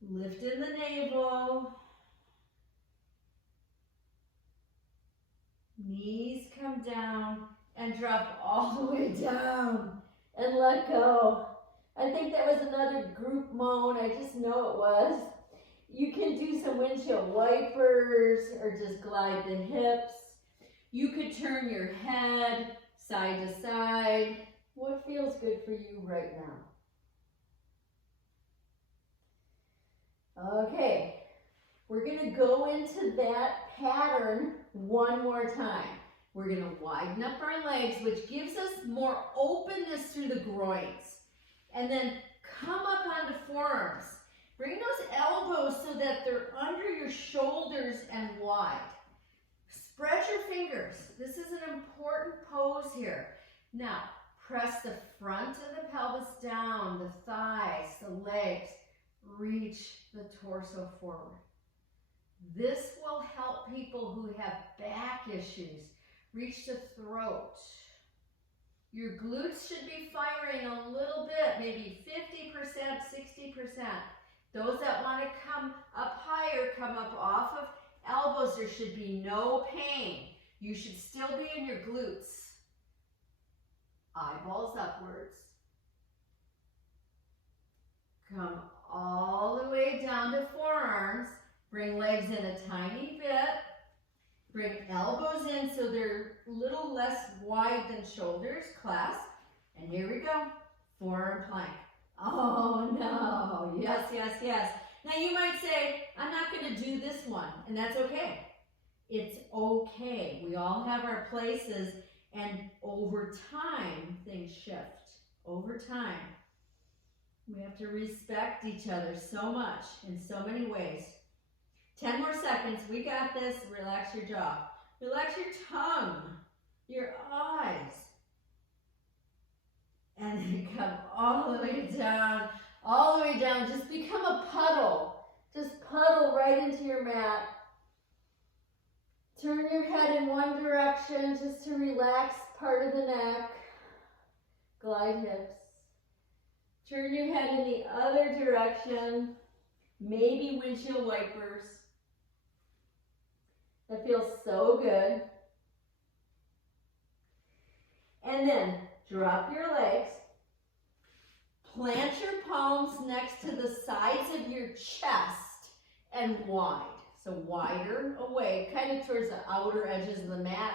Lift in the navel. Knees come down and drop all the way down and let go. I think that was another group moan. I just know it was. You can do some windshield wipers or just glide the hips. You could turn your head side to side. What feels good for you right now? Okay, we're gonna go into that pattern one more time. We're gonna widen up our legs, which gives us more openness through the groins. And then come up onto forearms. Bring those elbows so that they're under your shoulders and wide. Spread your fingers. This is an important pose here. Now, press the front of the pelvis down, the thighs, the legs. Reach the torso forward. This will help people who have back issues. Reach the throat. Your glutes should be firing a little bit, maybe 50%, 60%. Those that want to come up higher, come up off of elbows. There should be no pain. You should still be in your glutes. Eyeballs upwards. Come all the way down to forearms. Bring legs in a tiny bit. Bring elbows in so they're a little less wide than shoulders. Clasp. And here we go. Forearm plank. Oh no. Yes, yes, yes. Now you might say, I'm not going to do this one. And that's okay. It's okay. We all have our places. And over time, things shift. Over time. We have to respect each other so much in so many ways. 10 more seconds. We got this. Relax your jaw. Relax your tongue, your eyes. And then come all the way down, all the way down. Just become a puddle. Just puddle right into your mat. Turn your head in one direction just to relax part of the neck. Glide hips. Turn your head in the other direction. Maybe windshield wipers. That feels so good. And then drop your legs. Plant your palms next to the sides of your chest and wide. So wider away, kind of towards the outer edges of the mat.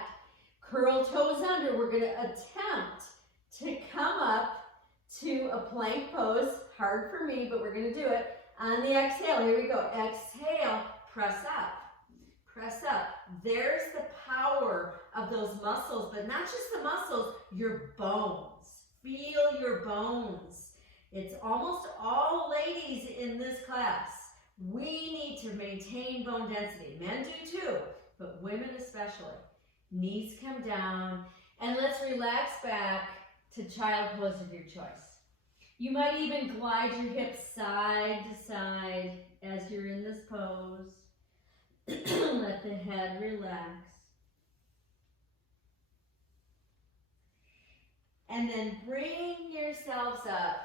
Curl toes under. We're going to attempt to come up to a plank pose. Hard for me, but we're going to do it. On the exhale, here we go. Exhale, press up. Press up. There's the power of those muscles, but not just the muscles, your bones. Feel your bones. It's almost all ladies in this class. We need to maintain bone density. Men do too, but women especially. Knees come down, and let's relax back to child pose of your choice. You might even glide your hips side to side as you're in this pose. Let the head relax. And then bring yourselves up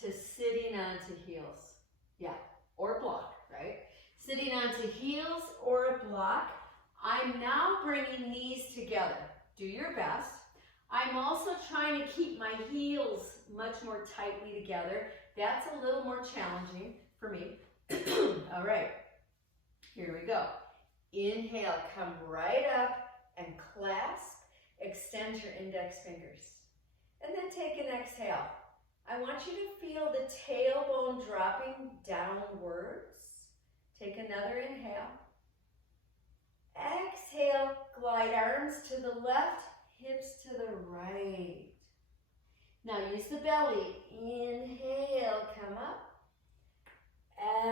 to sitting onto heels. Yeah, or block, right? Sitting onto heels or a block. I'm now bringing knees together. Do your best. I'm also trying to keep my heels much more tightly together. That's a little more challenging for me. All right, here we go. Inhale, come right up and clasp. Extend your index fingers. And then take an exhale. I want you to feel the tailbone dropping downwards. Take another inhale. Exhale, glide arms to the left, hips to the right. Now use the belly. Inhale, come up.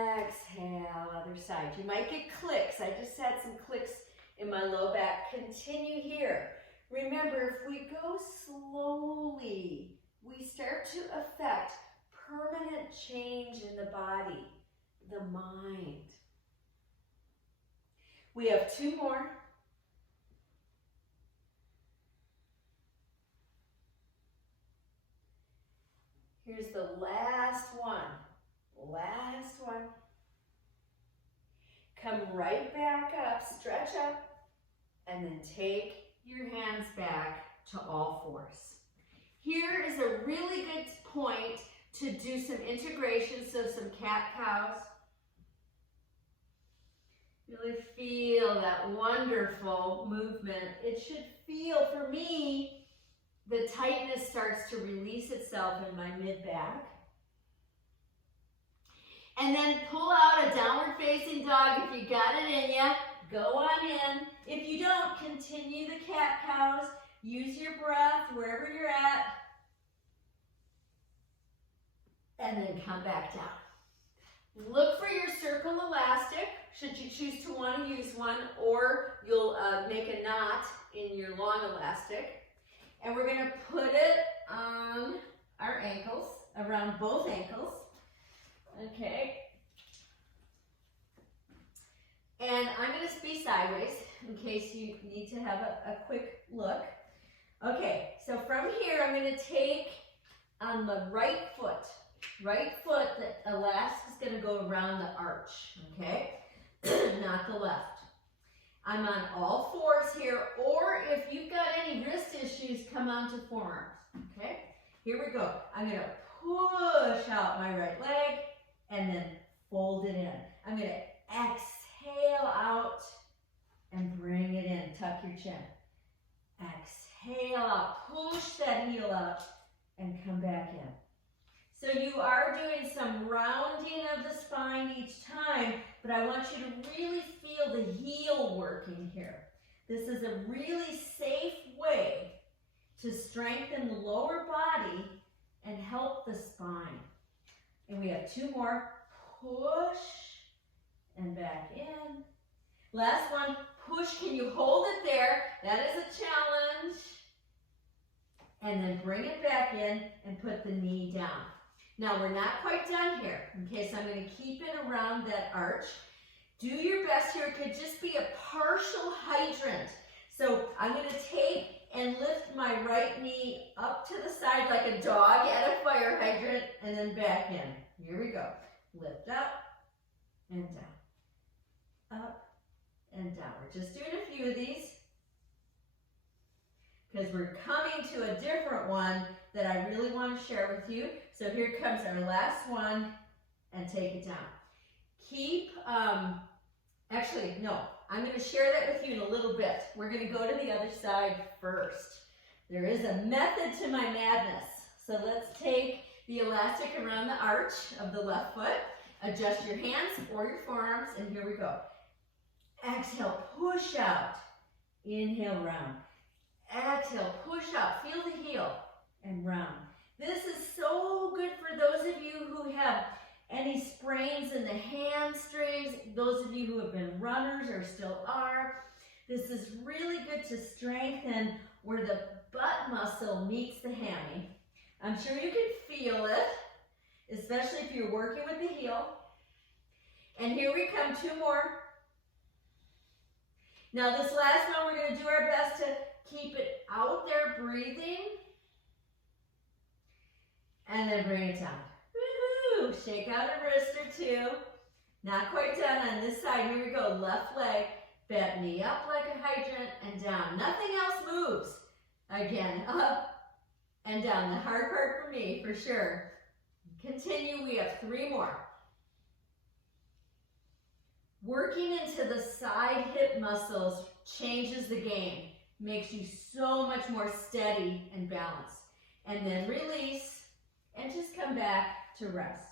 Exhale, other side. You might get clicks. I just had some clicks in my low back. Continue here. Remember, if we go slowly, we start to affect permanent change in the body, the mind. We have 2 more. Here's the last one. Last one. Come right back up, stretch up, and then take your hands back to all fours. Here is a really good point to do some integration, so some cat-cows. Really feel that wonderful movement. It should feel, for me, the tightness starts to release itself in my mid-back. And then pull out a downward facing dog. If you got it in you, go on in. If you don't, continue the cat-cows. Use your breath wherever you're at. And then come back down. Look for your circle elastic, should you choose to want to use one, or you'll make a knot in your long elastic. And we're going to put it on our ankles, around both ankles. Okay. And I'm going to be sideways in case you need to have a quick look. Okay, so from here I'm going to take on the right foot, the elastic is going to go around the arch, okay? Not the left. I'm on all fours here, or if you've got any wrist issues, come on to forearms, okay? Here we go. I'm going to push out my right leg and then fold it in. I'm going to exhale out and bring it in. Tuck your chin. Exhale out. Push that heel out and come back in. So you are doing some rounding of the spine each time, but I want you to really feel the heel working here. This is a really safe way to strengthen the lower body and help the spine. And we have two more. Push and back in. Last one, push. Can you hold it there? That is a challenge. And then bring it back in and put the knee down. Now we're not quite done here, okay, so I'm going to keep it around that arch. Do your best here. It could just be a partial hydrant. So I'm going to take and lift my right knee up to the side like a dog at a fire hydrant and then back in. Here we go. Lift up and down. Up and down. We're just doing a few of these because we're coming to a different one that I really want to share with you. So here comes our last one, and take it down. Keep, actually, no, I'm going to share that with you in a little bit. We're going to go to the other side first. There is a method to my madness. So let's take the elastic around the arch of the left foot, adjust your hands or your forearms, and here we go. Exhale, push out. Inhale, round. Exhale, push out. Feel the heel and round. This is so good for those of you who have any sprains in the hamstrings, those of you who have been runners or still are. This is really good to strengthen where the butt muscle meets the hammy. I'm sure you can feel it, especially if you're working with the heel. And here we come, two more. Now this last one, we're going to do our best to keep it out there, breathing. And then bring it down. Woohoo! Shake out a wrist or two. Not quite done on this side. Here we go. Left leg, bent knee up like a hydrant and down. Nothing else moves. Again, up and down. The hard part for me, for sure. Continue. We have three more. Working into the side hip muscles changes the game. Makes you so much more steady and balanced. And then release. And just come back to rest.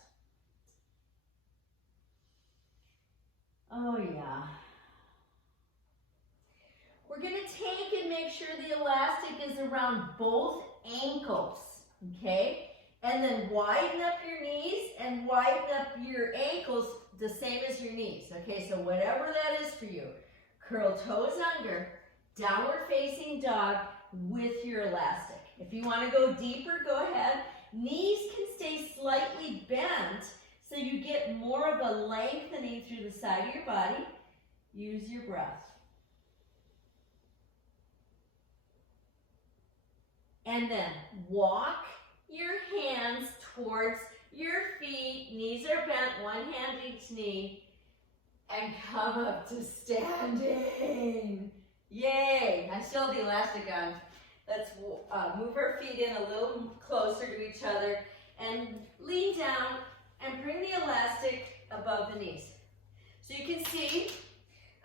Oh yeah. We're going to take and make sure the elastic is around both ankles, okay? And then widen up your knees and widen up your ankles the same as your knees, okay? So whatever that is for you. Curl toes under, downward facing dog with your elastic. If you want to go deeper, go ahead. Knees can stay slightly bent so you get more of a lengthening through the side of your body. Use your breath. And then walk your hands towards your feet. Knees are bent, one hand each knee. And come up to standing. Yay! I still have the elastic on. Let's move our feet in a little closer to each other and lean down and bring the elastic above the knees. So you can see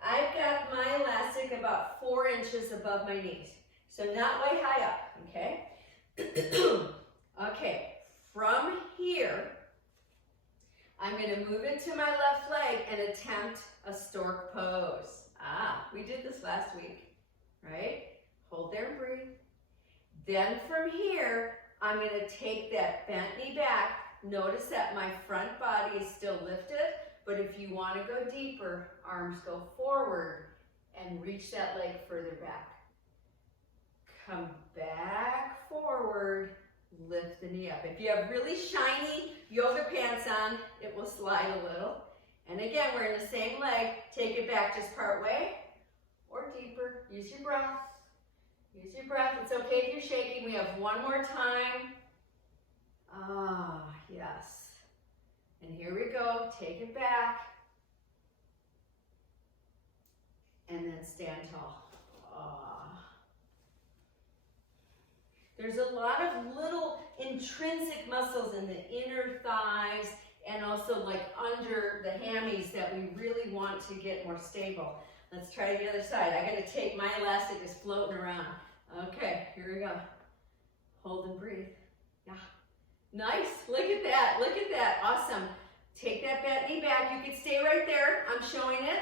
I've got my elastic about 4 inches above my knees. So not way high up, okay? Okay, from here, I'm going to move into my left leg and attempt a stork pose. We did this last week, right? Hold there and breathe. Then from here, I'm going to take that bent knee back. Notice that my front body is still lifted, but if you want to go deeper, arms go forward and reach that leg further back. Come back forward, lift the knee up. If you have really shiny yoga pants on, it will slide a little. And again, we're in the same leg. Take it back just part way or deeper. Use your breath. Use your breath. It's okay if you're shaking. We have one more time. Yes. And here we go. Take it back. And then stand tall. There's a lot of little intrinsic muscles in the inner thighs and also like under the hammies that we really want to get more stable. Let's try the other side. I gotta take my elastic is floating around. Okay, here we go. Hold and breathe. Yeah. Nice. Look at that. Look at that. Awesome. Take that bent knee back. You can stay right there. I'm showing it.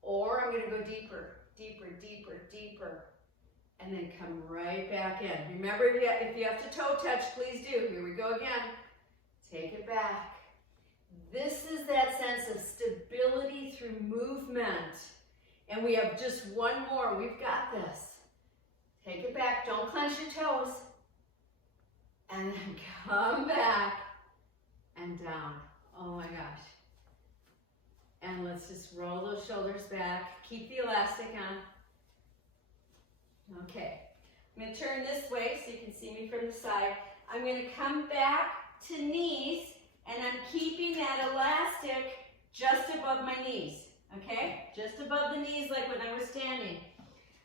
Or I'm going to go deeper, deeper, deeper, deeper. And then come right back in. Remember, if you have to toe touch, please do. Here we go again. Take it back. This is that sense of stability through movement. And we have just one more. We've got this. Take it back. Don't clench your toes. And then come back and down. Oh my gosh. And let's just roll those shoulders back. Keep the elastic on. Okay. I'm going to turn this way so you can see me from the side. I'm going to come back to knees, and I'm keeping that elastic just above my knees. Okay? Just above the knees like when I was standing.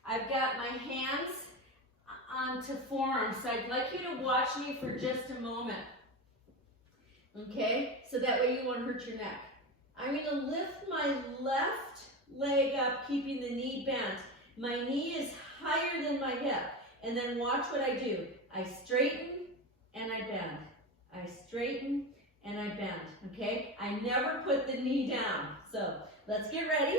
I've got my hands onto forearms, so I'd like you to watch me for just a moment. Okay? So that way you won't hurt your neck. I'm going to lift my left leg up, keeping the knee bent. My knee is higher than my hip. And then watch what I do. I straighten and I bend. I straighten and I bend. Okay? I never put the knee down. So let's get ready.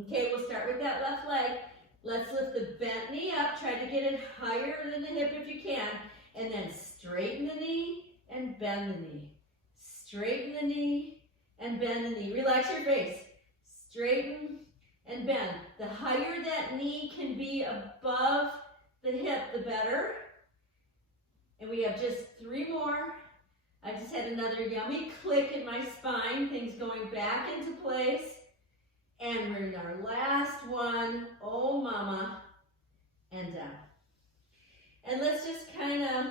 Okay, we'll start with that left leg. Let's lift the bent knee up. Try to get it higher than the hip if you can. And then straighten the knee and bend the knee. Straighten the knee and bend the knee. Relax your face. Straighten and bend. The higher that knee can be above the hip, the better. And we have just 3 more. I just had another yummy click in my spine. Things going back into place. And we're in our last one. Oh, mama. And down. And let's just kind of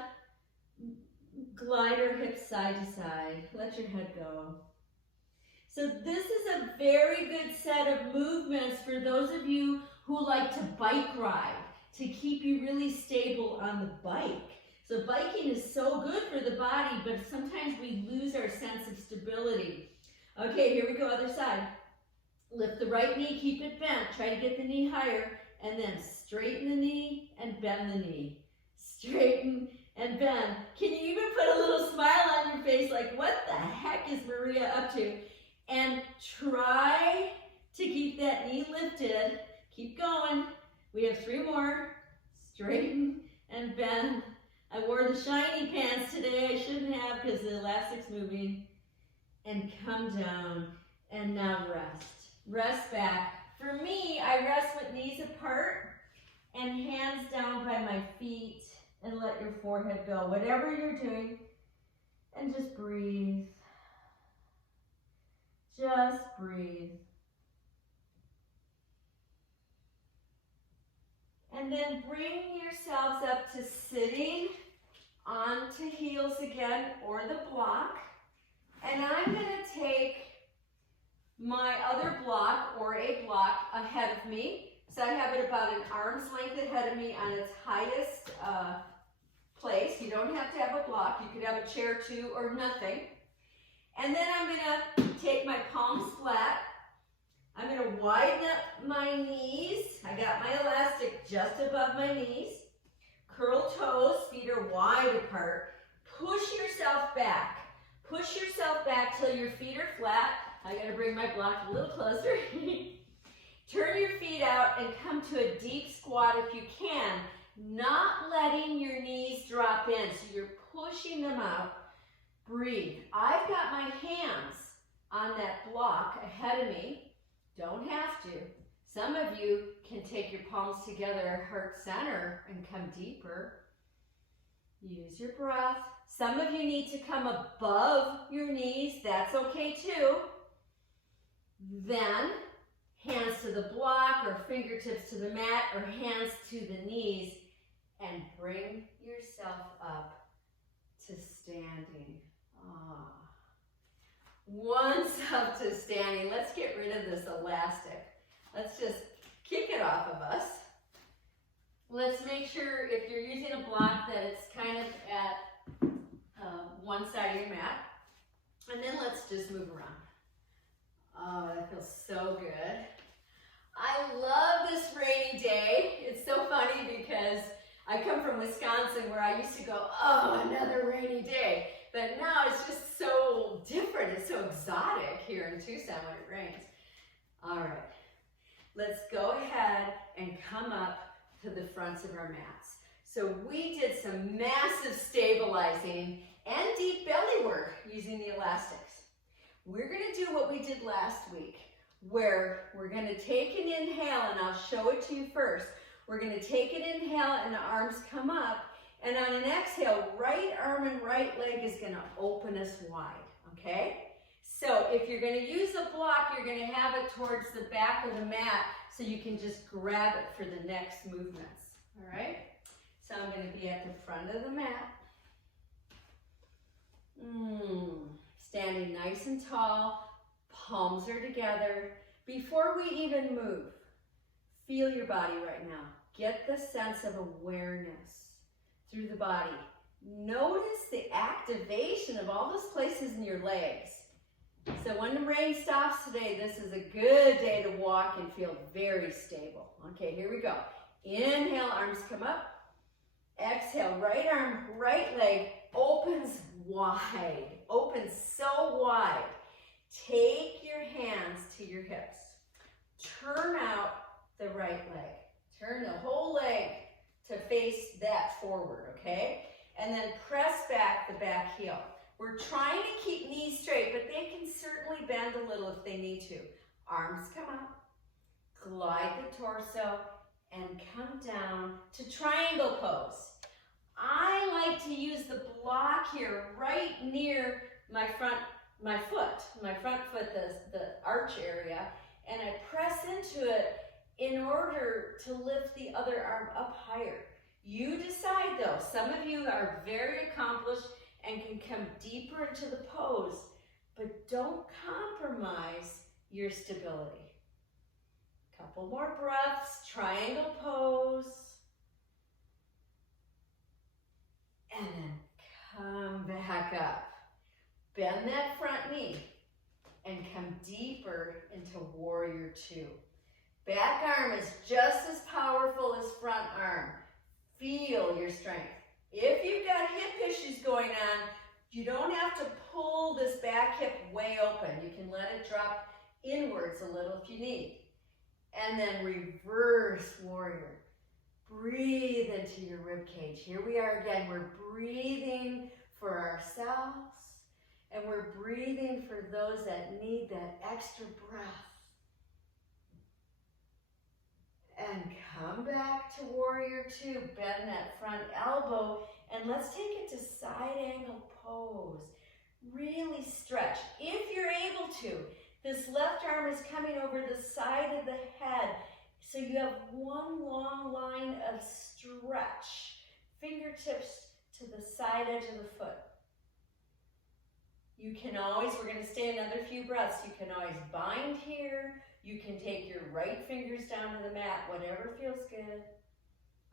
glide our hips side to side. Let your head go. So this is a very good set of movements for those of you who like to bike ride, to keep you really stable on the bike. So biking is so good for the body, but sometimes we lose our sense of stability. Okay, here we go, other side. Lift the right knee, keep it bent. Try to get the knee higher, and then straighten the knee and bend the knee. Straighten and bend. Can you even put a little smile on your face like, what the heck is Maria up to? And try to keep that knee lifted. Keep going. We have 3 more. Straighten and bend. I wore the shiny pants today. I shouldn't have because the elastic's moving. And come down. And now rest. Rest back. For me, I rest with knees apart and hands down by my feet. And let your forehead go. Whatever you're doing. And just breathe. Just breathe. And then bring yourselves up to sitting onto heels again or the block. And I'm going to take my other block or a block ahead of me. So I have it about an arm's length ahead of me on its highest place. You don't have to have a block. You could have a chair too or nothing. And then I'm going to take my palms flat. I'm going to widen up my knees. I got my elastic just above my knees. Curl toes, feet are wide apart. Push yourself back. Push yourself back till your feet are flat. I gotta bring my block a little closer. Turn your feet out and come to a deep squat if you can, not letting your knees drop in. So you're pushing them out. Breathe. I've got my hands on that block ahead of me. Don't have to. Some of you can take your palms together, heart center, and come deeper. Use your breath. Some of you need to come above your knees. That's okay too. Then, hands to the block or fingertips to the mat or hands to the knees, and bring yourself up to standing. Once up to standing, let's get rid of this elastic. Let's just kick it off of us. Let's make sure if you're using a block that it's kind of at one side of your mat. And then let's just move around. Oh, that feels so good. I love this rainy day. It's so funny because I come from Wisconsin where I used to go, oh, another rainy day. But now it's just so different. It's so exotic here in Tucson when it rains. All right, let's go ahead and come up to the fronts of our mats. So we did some massive stabilizing and deep belly work using the elastics. We're gonna do what we did last week, where we're gonna take an inhale, and I'll show it to you first. We're gonna take an inhale and the arms come up, and on an exhale, right arm and right leg is gonna open us wide, okay? So if you're gonna use a block, you're gonna have it towards the back of the mat so you can just grab it for the next movements, all right? So I'm gonna be at the front of the mat. Standing nice and tall, palms are together. Before we even move, feel your body right now. Get the sense of awareness through the body. Notice the activation of all those places in your legs. So when the rain stops today, this is a good day to walk and feel very stable. Okay, here we go. Inhale, arms come up. Exhale, right arm, right leg opens wide. Opens so wide. Take your hands to your hips. Turn out the right leg. Turn the whole leg to face that forward, okay? And then press back the back heel. We're trying to keep knees straight, but they can certainly bend a little if they need to. Arms come up, glide the torso, and come down to triangle pose. I like to use the block here right near my front foot, the arch area, and I press into it in order to lift the other arm up higher. You decide though. Some of you are very accomplished and can come deeper into the pose, but don't compromise your stability. Couple more breaths, triangle pose. And then come back up. Bend that front knee and come deeper into warrior two. Back arm is just as powerful as front arm. Feel your strength. If you've got hip issues going on, you don't have to pull this back hip way open. You can let it drop inwards a little if you need. And then reverse warrior. Breathe into your rib cage. Here we are again. We're breathing for ourselves, and we're breathing for those that need that extra breath. And come back to warrior two. Bend that front elbow, and let's take it to side angle pose. Really stretch. If you're able to, this left arm is coming over the side of the head, so you have one long line of stretch. Fingertips to the side edge of the foot. You can always, we're going to stay another few breaths, you can always bind here. You can take your right fingers down to the mat, whatever feels good.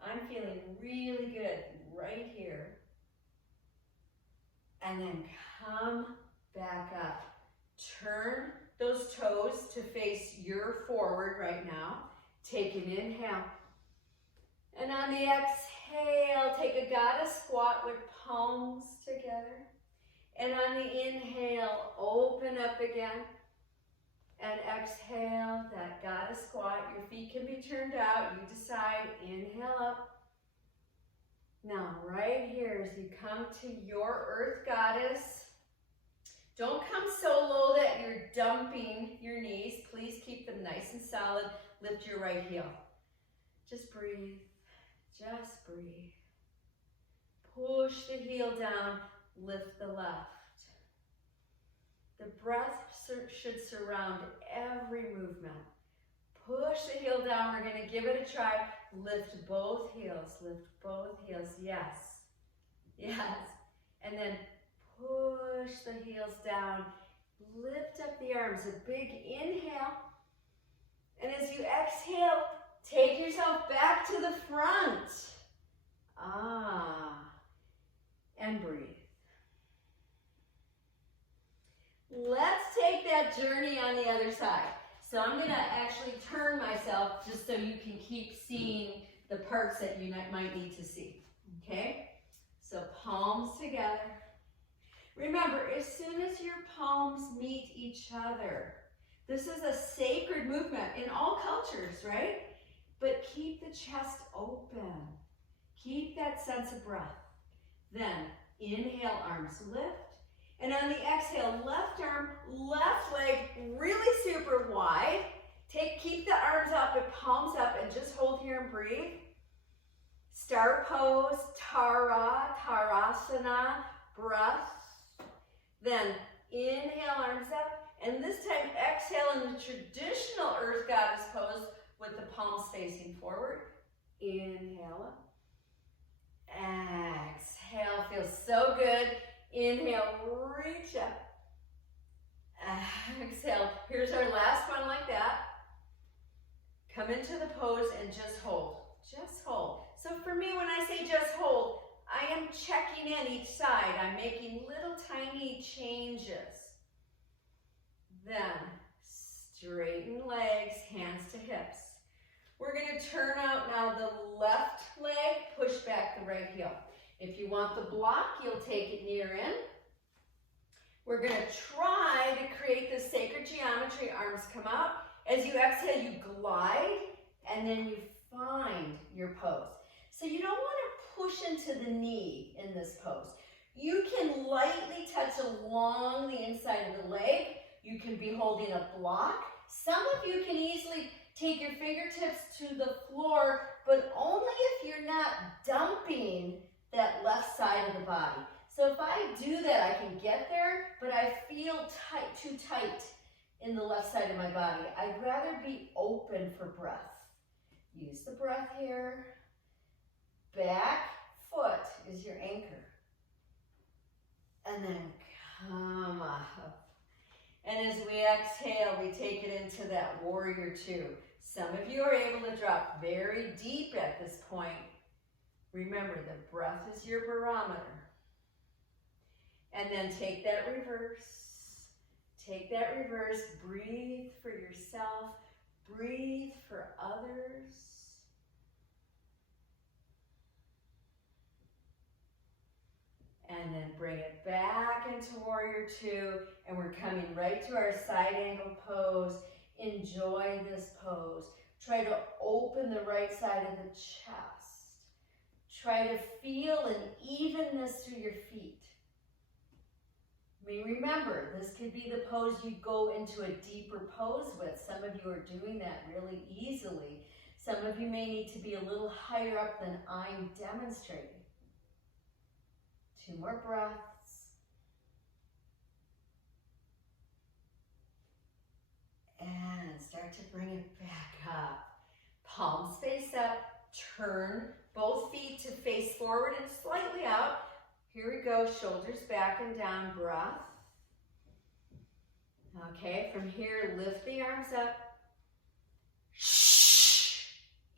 I'm feeling really good right here. And then come back up. Turn those toes to face your forward right now. Take an inhale. And on the exhale, take a goddess squat with palms together. And on the inhale, open up again. And exhale, that goddess squat. Your feet can be turned out. You decide. Inhale up. Now, right here, as you come to your earth goddess, don't come so low that you're dumping your knees. Please keep them nice and solid. Lift your right heel. Just breathe. Just breathe. Push the heel down. Lift the left. The breath should surround every movement. Push the heel down. We're going to give it a try. Lift both heels. Lift both heels. Yes. Yes. And then push the heels down. Lift up the arms. A big inhale. And as you exhale, take yourself back to the front. And breathe. Let's take that journey on the other side. So I'm going to actually turn myself just so you can keep seeing the parts that you might need to see. Okay? So palms together. Remember, as soon as your palms meet each other, this is a sacred movement in all cultures, right? But keep the chest open. Keep that sense of breath. Then inhale, arms lift. And on the exhale, left arm, left leg, really super wide. Keep the arms up and palms up and just hold here and breathe. Star pose, Tadasana, breath. Then inhale, arms up. And this time exhale in the traditional earth goddess pose with the palms facing forward. Inhale up. Exhale, feels so good. Inhale, reach up. Exhale. Here's our last one like that. Come into the pose and just hold. Just hold. So for me, when I say just hold, I am checking in each side. I'm making little tiny changes. Then straighten legs, hands to hips. We're going to turn out now the left leg, push back the right heel. If you want the block, you'll take it near in. We're going to try to create this sacred geometry. Arms come out. As you exhale, you glide, and then you find your pose. So you don't want to push into the knee in this pose. You can lightly touch along the inside of the leg. You can be holding a block. Some of you can easily take your fingertips to the floor, but only if you're not dumping that left side of the body. So if I do that, I can get there, but I feel too tight in the left side of my body. I'd rather be open for breath. Use the breath here. Back foot is your anchor. And then come up. And as we exhale, we take it into that warrior two. Some of you are able to drop very deep at this point. Remember, the breath is your barometer. And then take that reverse. Take that reverse. Breathe for yourself. Breathe for others. And then bring it back into warrior two. And we're coming right to our side angle pose. Enjoy this pose. Try to open the right side of the chest. Try to feel an evenness through your feet. I mean, remember, this could be the pose you go into a deeper pose with. Some of you are doing that really easily. Some of you may need to be a little higher up than I'm demonstrating. 2 more breaths. And start to bring it back up. Palms face up. Turn both feet to face forward and slightly out. Here we go. Shoulders back and down. Breath. Okay, from here, lift the arms up.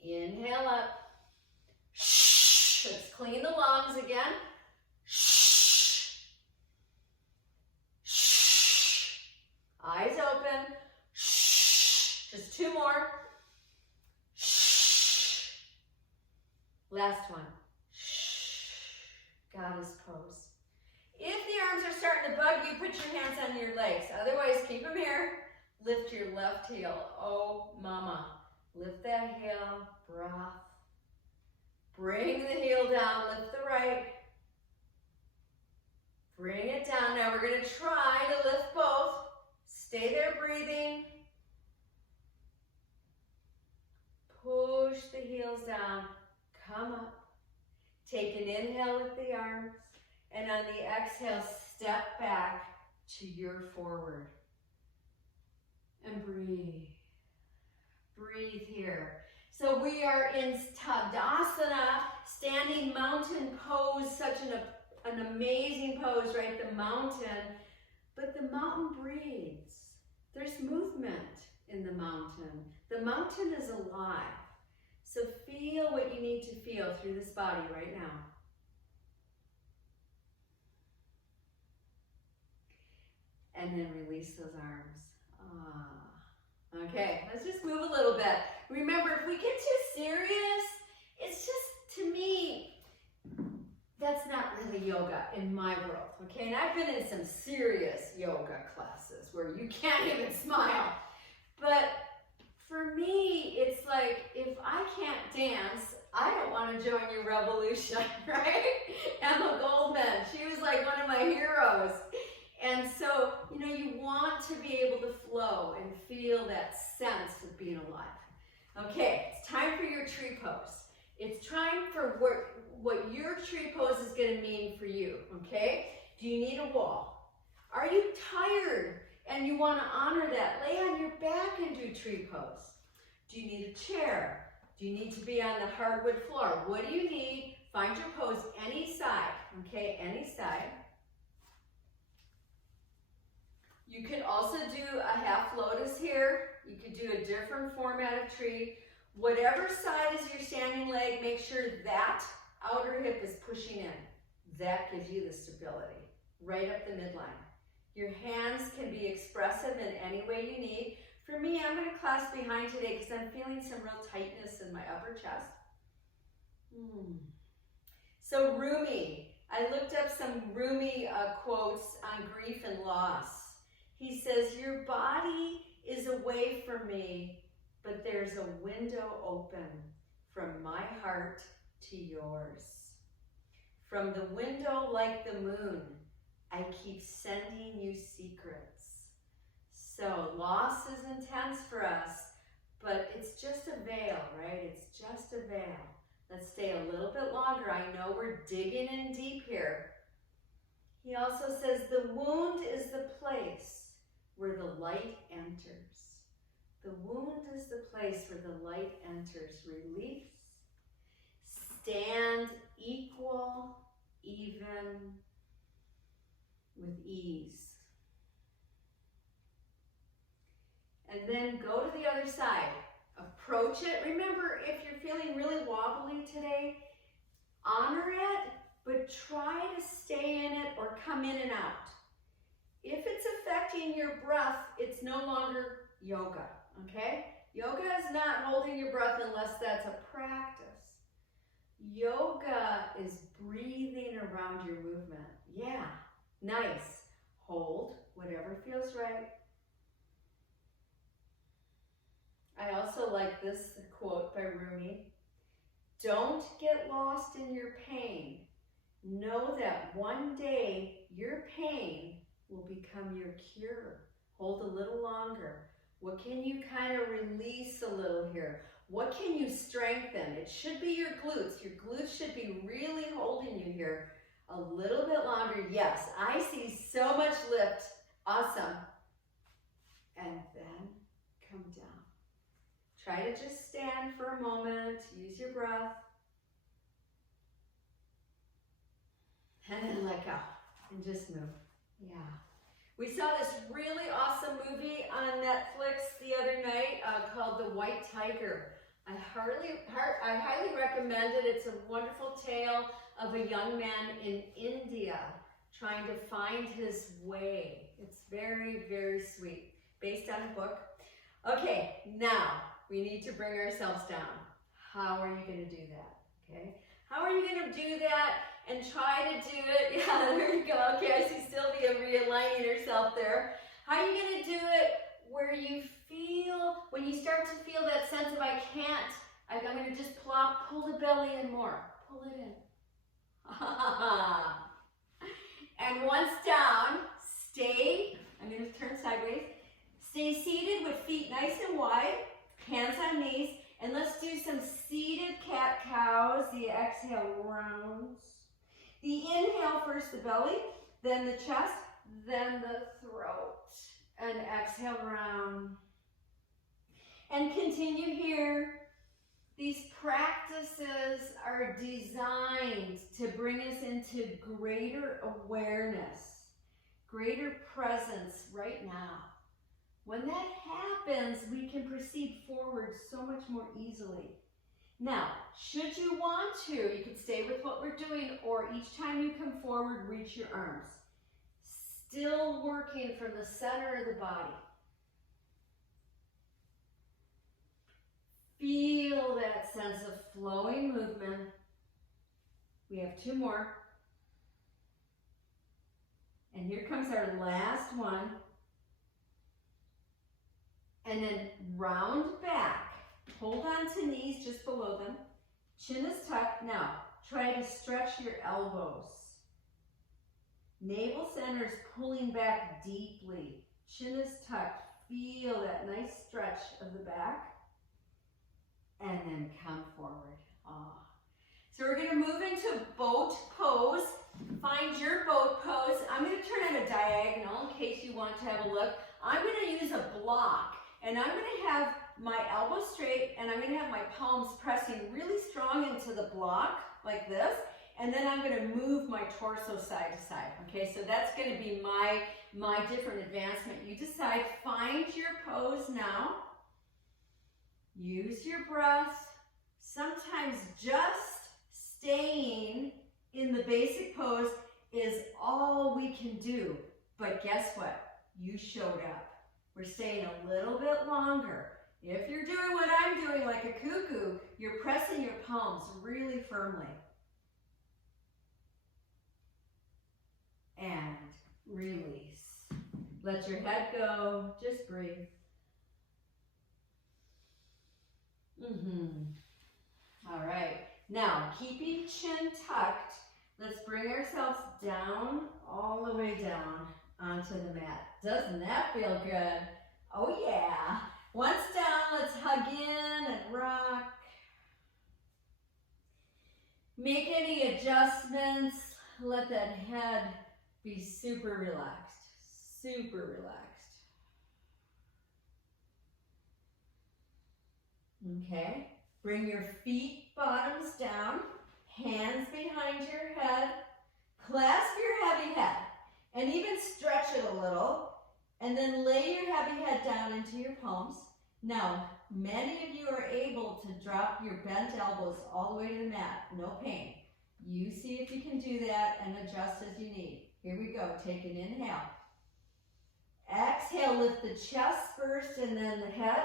Inhale up. Let's clean the lungs again. Eyes open. Just 2 more. Last one. Goddess pose. If the arms are starting to bug you, put your hands on your legs. Otherwise, keep them here. Lift your left heel. Oh, mama. Lift that heel. Breath. Bring the heel down. Lift the right. Bring it down. Now we're going to try to lift both. Stay there breathing. Push the heels down. Come up. Take an inhale with the arms. And on the exhale, step back to your forward. And breathe. Breathe here. So we are in Tadasana, standing mountain pose, such an amazing pose, right? The mountain. But the mountain breathes. There's movement in the mountain. The mountain is alive. So feel what you need to feel through this body right now. And then release those arms. Okay, let's just move a little bit. Remember, if we get too serious, it's just, to me, that's not really yoga in my world, okay? And I've been in some serious yoga classes where you can't even smile. But for me, it's like, if I can't dance, I don't want to join your revolution, right? Emma Goldman, she was like one of my heroes. And so, you know, you want to be able to flow and feel that sense of being alive. Okay, it's time for your tree pose. It's time for what your tree pose is going to mean for you, okay? Do you need a wall? Are you tired and you want to honor that? Lay on your back and do tree pose. Do you need a chair? Do you need to be on the hardwood floor? What do you need? Find your pose any side, okay? Any side. You could also do a half lotus here. You could do a different format of tree. Whatever side is your standing leg, make sure that outer hip is pushing in. That gives you the stability, right up the midline. Your hands can be expressive in any way you need. For me, I'm going to clasp behind today because I'm feeling some real tightness in my upper chest. So Rumi, I looked up some Rumi quotes on grief and loss. He says, your body is away from me, but there's a window open from my heart to yours. From the window like the moon, I keep sending you secrets. So loss is intense for us, but it's just a veil, right? It's just a veil. Let's stay a little bit longer. I know we're digging in deep here. He also says the wound is the place where the light enters. The wound is the place where the light enters. Release. Stand equal, even, with ease. And then go to the other side. Approach it. Remember, if you're feeling really wobbly today, honor it, but try to stay in it or come in and out. If it's affecting your breath, it's no longer yoga, okay? Yoga is not holding your breath unless that's a practice. Yoga is breathing around your movement. Yeah, nice. Hold whatever feels right. I also like this quote by Rumi. Don't get lost in your pain. Know that one day your pain will become your cure. Hold a little longer. What can you kind of release a little here? What can you strengthen? It should be your glutes. Your glutes should be really holding you here a little bit longer. Yes, I see so much lift. Awesome. And then come down. Try to just stand for a moment. Use your breath. And then let go. And just move. Yeah. We saw this really awesome movie on Netflix the other night called The White Tiger. I highly recommend it. It's a wonderful tale of a young man in India trying to find his way. It's very, very sweet. Based on a book. Okay, now we need to bring ourselves down. How are you going to do that? Okay? How are you going to do that and try to do it. Yeah, there you go. Okay, I see Sylvia realigning herself there. How are you going to do it where you feel, when you start to feel that sense of I can't, I'm going to just plop, pull the belly in more. Pull it in. And once down, stay, I'm going to turn sideways. Stay seated with feet nice and wide, hands on knees, and let's do some seated cat-cows. The exhale rounds. The inhale first the belly, then the chest, then the throat. And exhale round. And continue here. These practices are designed to bring us into greater awareness, greater presence right now. When that happens, we can proceed forward so much more easily. Now, should you want to, you can stay with what we're doing, or each time you come forward, reach your arms. Still working from the center of the body. Feel that sense of flowing movement. We have 2 more. And here comes our last one. And then round back. Hold on to knees just below them. Chin is tucked. Now, try to stretch your elbows. Navel center is pulling back deeply. Chin is tucked. Feel that nice stretch of the back. And then come forward. So we're going to move into boat pose. Find your boat pose. I'm going to turn it a diagonal in case you want to have a look. I'm going to use a block. And I'm going to have my elbows straight, and I'm going to have my palms pressing really strong into the block, like this. And then I'm going to move my torso side to side. Okay, so that's going to be my different advancement. You decide, find your pose now. Use your breath. Sometimes just staying in the basic pose is all we can do. But guess what? You showed up. We're staying a little bit longer. If you're doing what I'm doing like a cuckoo, you're pressing your palms really firmly. And release. Let your head go. Just breathe. All right. Now, keeping chin tucked, let's bring ourselves down, all the way down onto the mat. Doesn't that feel good? Oh yeah. Once down, let's hug in and rock. Make any adjustments. Let that head be super relaxed. Super relaxed. Okay. Bring your feet bottoms down, hands behind your head, clasp your heavy head, and even stretch it a little, and then lay your heavy head down into your palms. Now, many of you are able to drop your bent elbows all the way to the mat, no pain. You see if you can do that and adjust as you need. Here we go, take an inhale. Exhale, lift the chest first and then the head.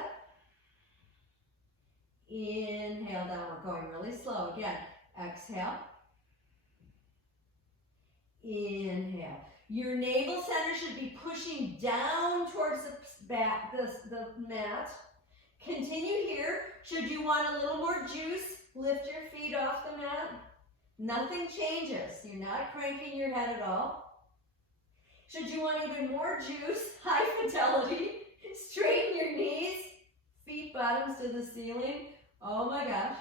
Inhale down, we're going really slow. Again, exhale. Inhale. Your navel center should be pushing down towards the mat. Continue here. Should you want a little more juice, lift your feet off the mat. Nothing changes. You're not cranking your head at all. Should you want even more juice, high fidelity, straighten your knees, feet bottoms to the ceiling. Oh my gosh.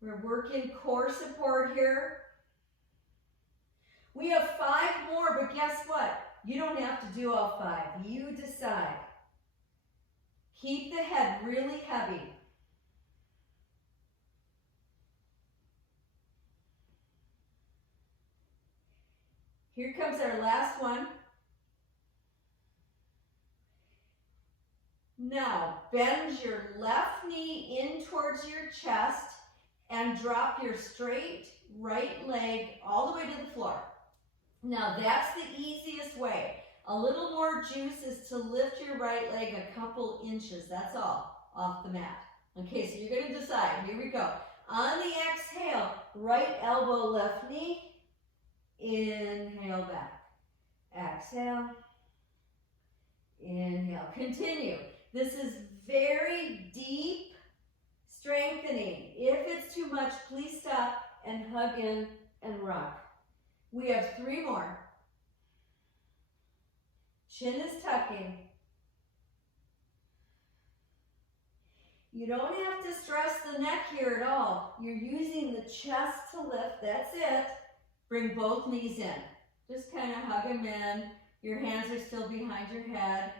We're working core support here. We have 5 more, but guess what? You don't have to do all 5. You decide. Keep the head really heavy. Here comes our last one. Now, bend your left knee in towards your chest and drop your straight right leg all the way to the floor. Now, that's the easiest way. A little more juice is to lift your right leg a couple inches, that's all, off the mat. Okay, so you're going to decide. Here we go. On the exhale, right elbow, left knee. Inhale back. Exhale. Inhale. Continue. This is very deep strengthening. If it's too much, please stop and hug in and rock. We have 3 more. Chin is tucking. You don't have to stress the neck here at all. You're using the chest to lift. That's it. Bring both knees in. Just kind of hug them in. Your hands are still behind your head.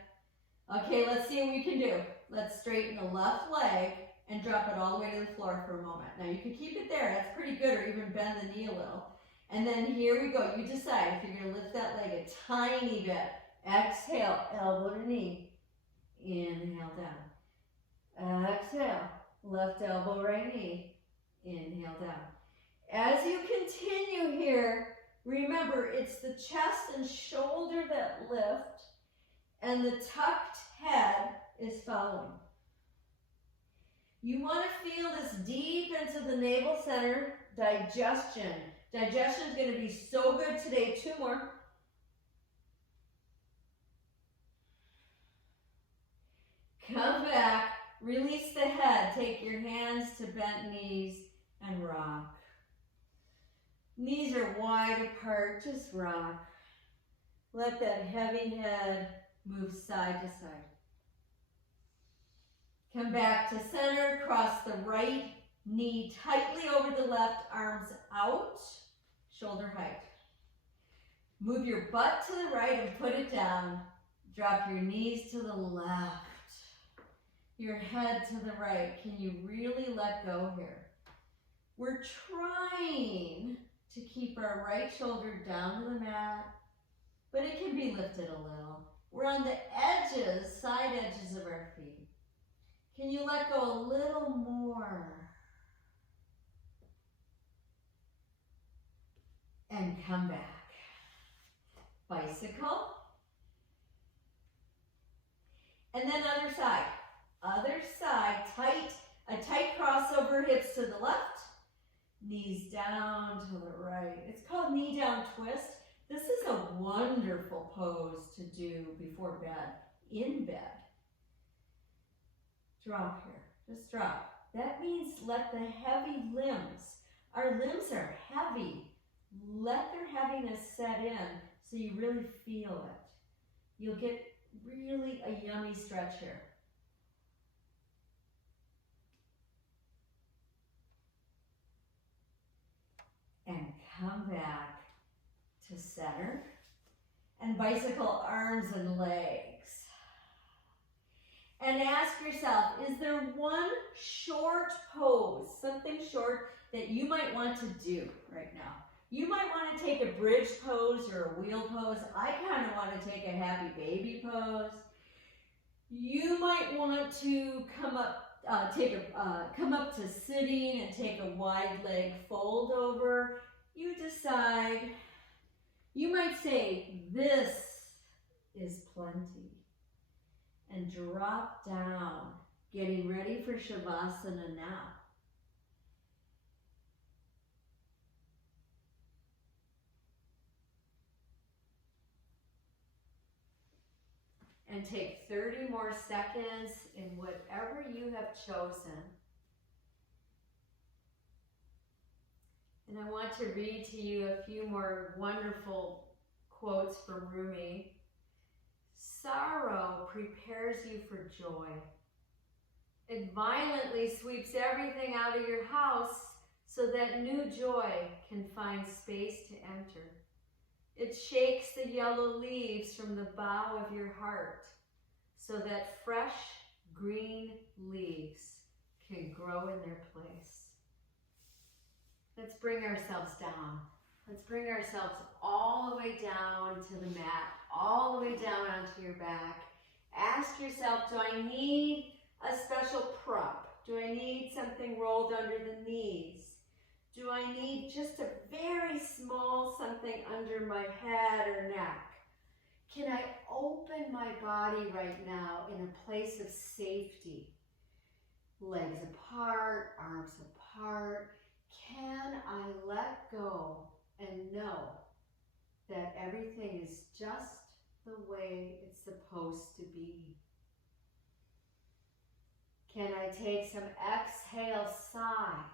Okay, let's see what we can do. Let's straighten the left leg and drop it all the way to the floor for a moment. Now you can keep it there. That's pretty good, or even bend the knee a little. And then here we go. You decide if you're going to lift that leg a tiny bit. Exhale, elbow to knee. Inhale down. Exhale, left elbow, right knee. Inhale down. As you continue here, remember it's the chest and shoulder that lift, and the tucked head is following. You want to feel this deep into the navel center, digestion. Digestion is going to be so good today. 2 more. Come back, release the head. Take your hands to bent knees and rock. Knees are wide apart, just rock. Let that heavy head move side to side. Come back to center, cross the right knee tightly over the left, arms out, shoulder height. Move your butt to the right and put it down. Drop your knees to the left. Your head to the right. Can you really let go here? We're trying to keep our right shoulder down to the mat, but it can be lifted a little. We're on the edges, side edges of our feet. Can you let go a little more? And come back. Bicycle. And then other side. Other side, a tight crossover, hips to the left, knees down to the right. It's called knee down twist. This is a wonderful pose to do before bed, in bed. Drop here, just drop. That means let the heavy limbs, our limbs are heavy. Let their heaviness set in so you really feel it. You'll get really a yummy stretch here. And come back to center and bicycle arms and legs. And ask yourself, is there one short pose, something short that you might want to do right now? You might want to take a bridge pose or a wheel pose. I kind of want to take a happy baby pose. You might want to come up to sitting and take a wide leg fold over. You decide. You might say, this is plenty. And drop down, getting ready for Shavasana now. And take 30 more seconds in whatever you have chosen. And I want to read to you a few more wonderful quotes from Rumi. Sorrow prepares you for joy. It violently sweeps everything out of your house so that new joy can find space to enter. It shakes the yellow leaves from the bough of your heart so that fresh green leaves can grow in their place. Let's bring ourselves down. Let's bring ourselves all the way down to the mat, all the way down onto your back. Ask yourself, do I need a special prop? Do I need something rolled under the knees? Do I need just a very small something under my head or neck? Can I open my body right now in a place of safety? Legs apart, arms apart. heart, can I let go and know that everything is just the way it's supposed to be? Can I take some exhale sighs,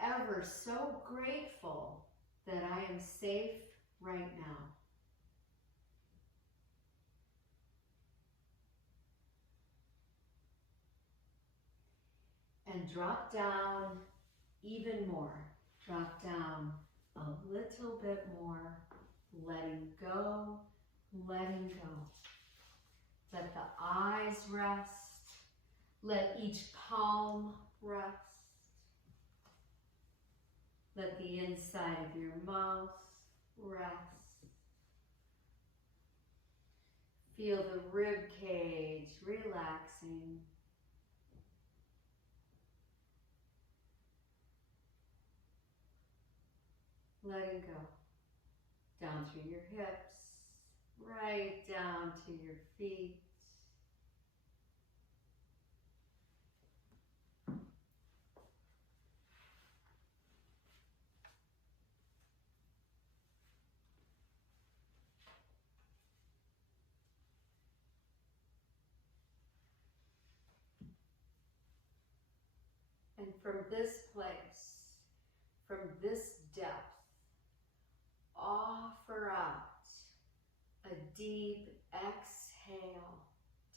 ever so grateful that I am safe right now? And drop down even more. Drop down a little bit more, letting go, letting go. Let the eyes rest. Let each palm rest. Let the inside of your mouth rest. Feel the rib cage relaxing. Letting go. Down through your hips, right down to your feet. And from this place, from this depth, offer out a deep exhale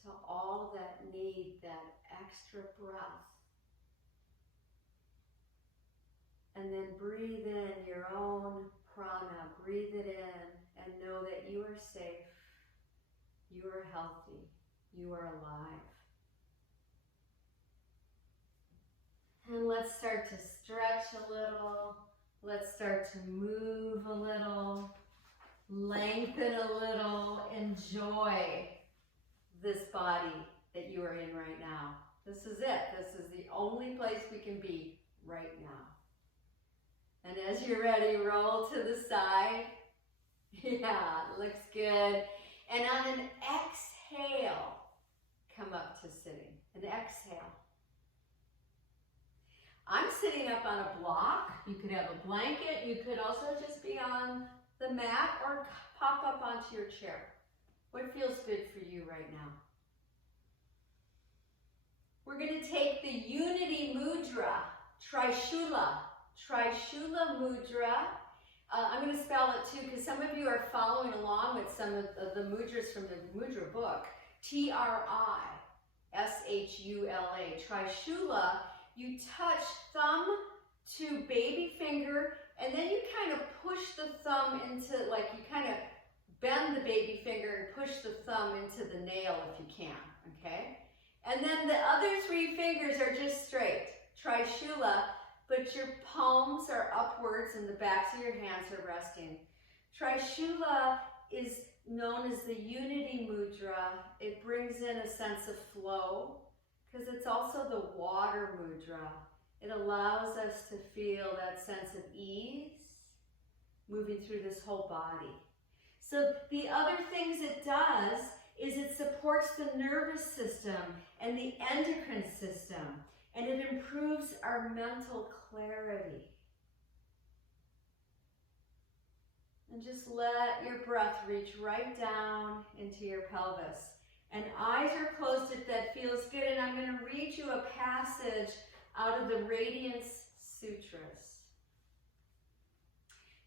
to all that need that extra breath. And then breathe in your own prana, breathe it in, and know that you are safe, you are healthy, you are alive. And let's start to stretch a little. Let's start to move a little, lengthen a little, enjoy this body that you are in right now. This is it. This is the only place we can be right now. And as you're ready, roll to the side. Yeah, looks good. And on an exhale, come up to sitting. An exhale. I'm sitting up on a block. You could have a blanket. You could also just be on the mat or pop up onto your chair. What feels good for you right now? We're going to take the Unity Mudra, Trishula. Trishula Mudra. I'm going to spell it too because some of you are following along with some of the mudras from the Mudra book. Trishula. Trishula. You touch thumb to baby finger, and then you kind of push the thumb into, like you kind of bend the baby finger and push the thumb into the nail if you can, okay? And then the other three fingers are just straight, Trishula, but your palms are upwards and the backs of your hands are resting. Trishula is known as the Unity Mudra. It brings in a sense of flow, because it's also the water mudra. It allows us to feel that sense of ease moving through this whole body. So the other things it does is it supports the nervous system and the endocrine system, and it improves our mental clarity. And just let your breath reach right down into your pelvis. And eyes are closed if that feels good. And I'm going to read you a passage out of the Radiance Sutras.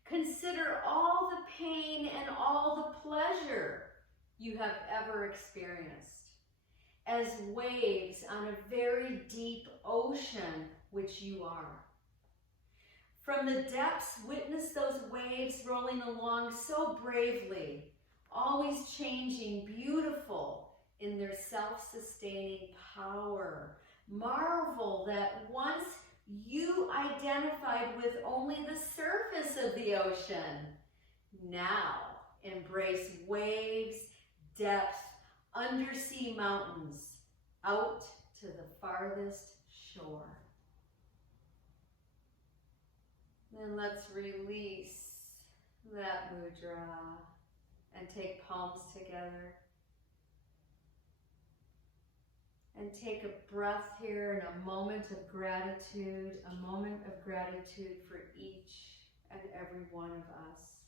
Consider all the pain and all the pleasure you have ever experienced as waves on a very deep ocean, which you are. From the depths, witness those waves rolling along so bravely, always changing, beautiful in their self-sustaining power. Marvel that once you identified with only the surface of the ocean, now embrace waves, depth, undersea mountains, out to the farthest shore. Then let's release that mudra and take palms together. And take a breath here and a moment of gratitude for each and every one of us.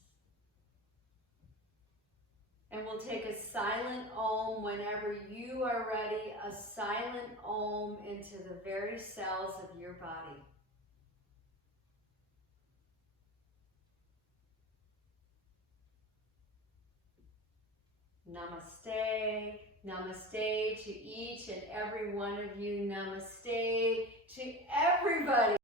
And we'll take a silent Om whenever you are ready, a silent Om into the very cells of your body. Namaste, namaste to each and every one of you. Namaste to everybody.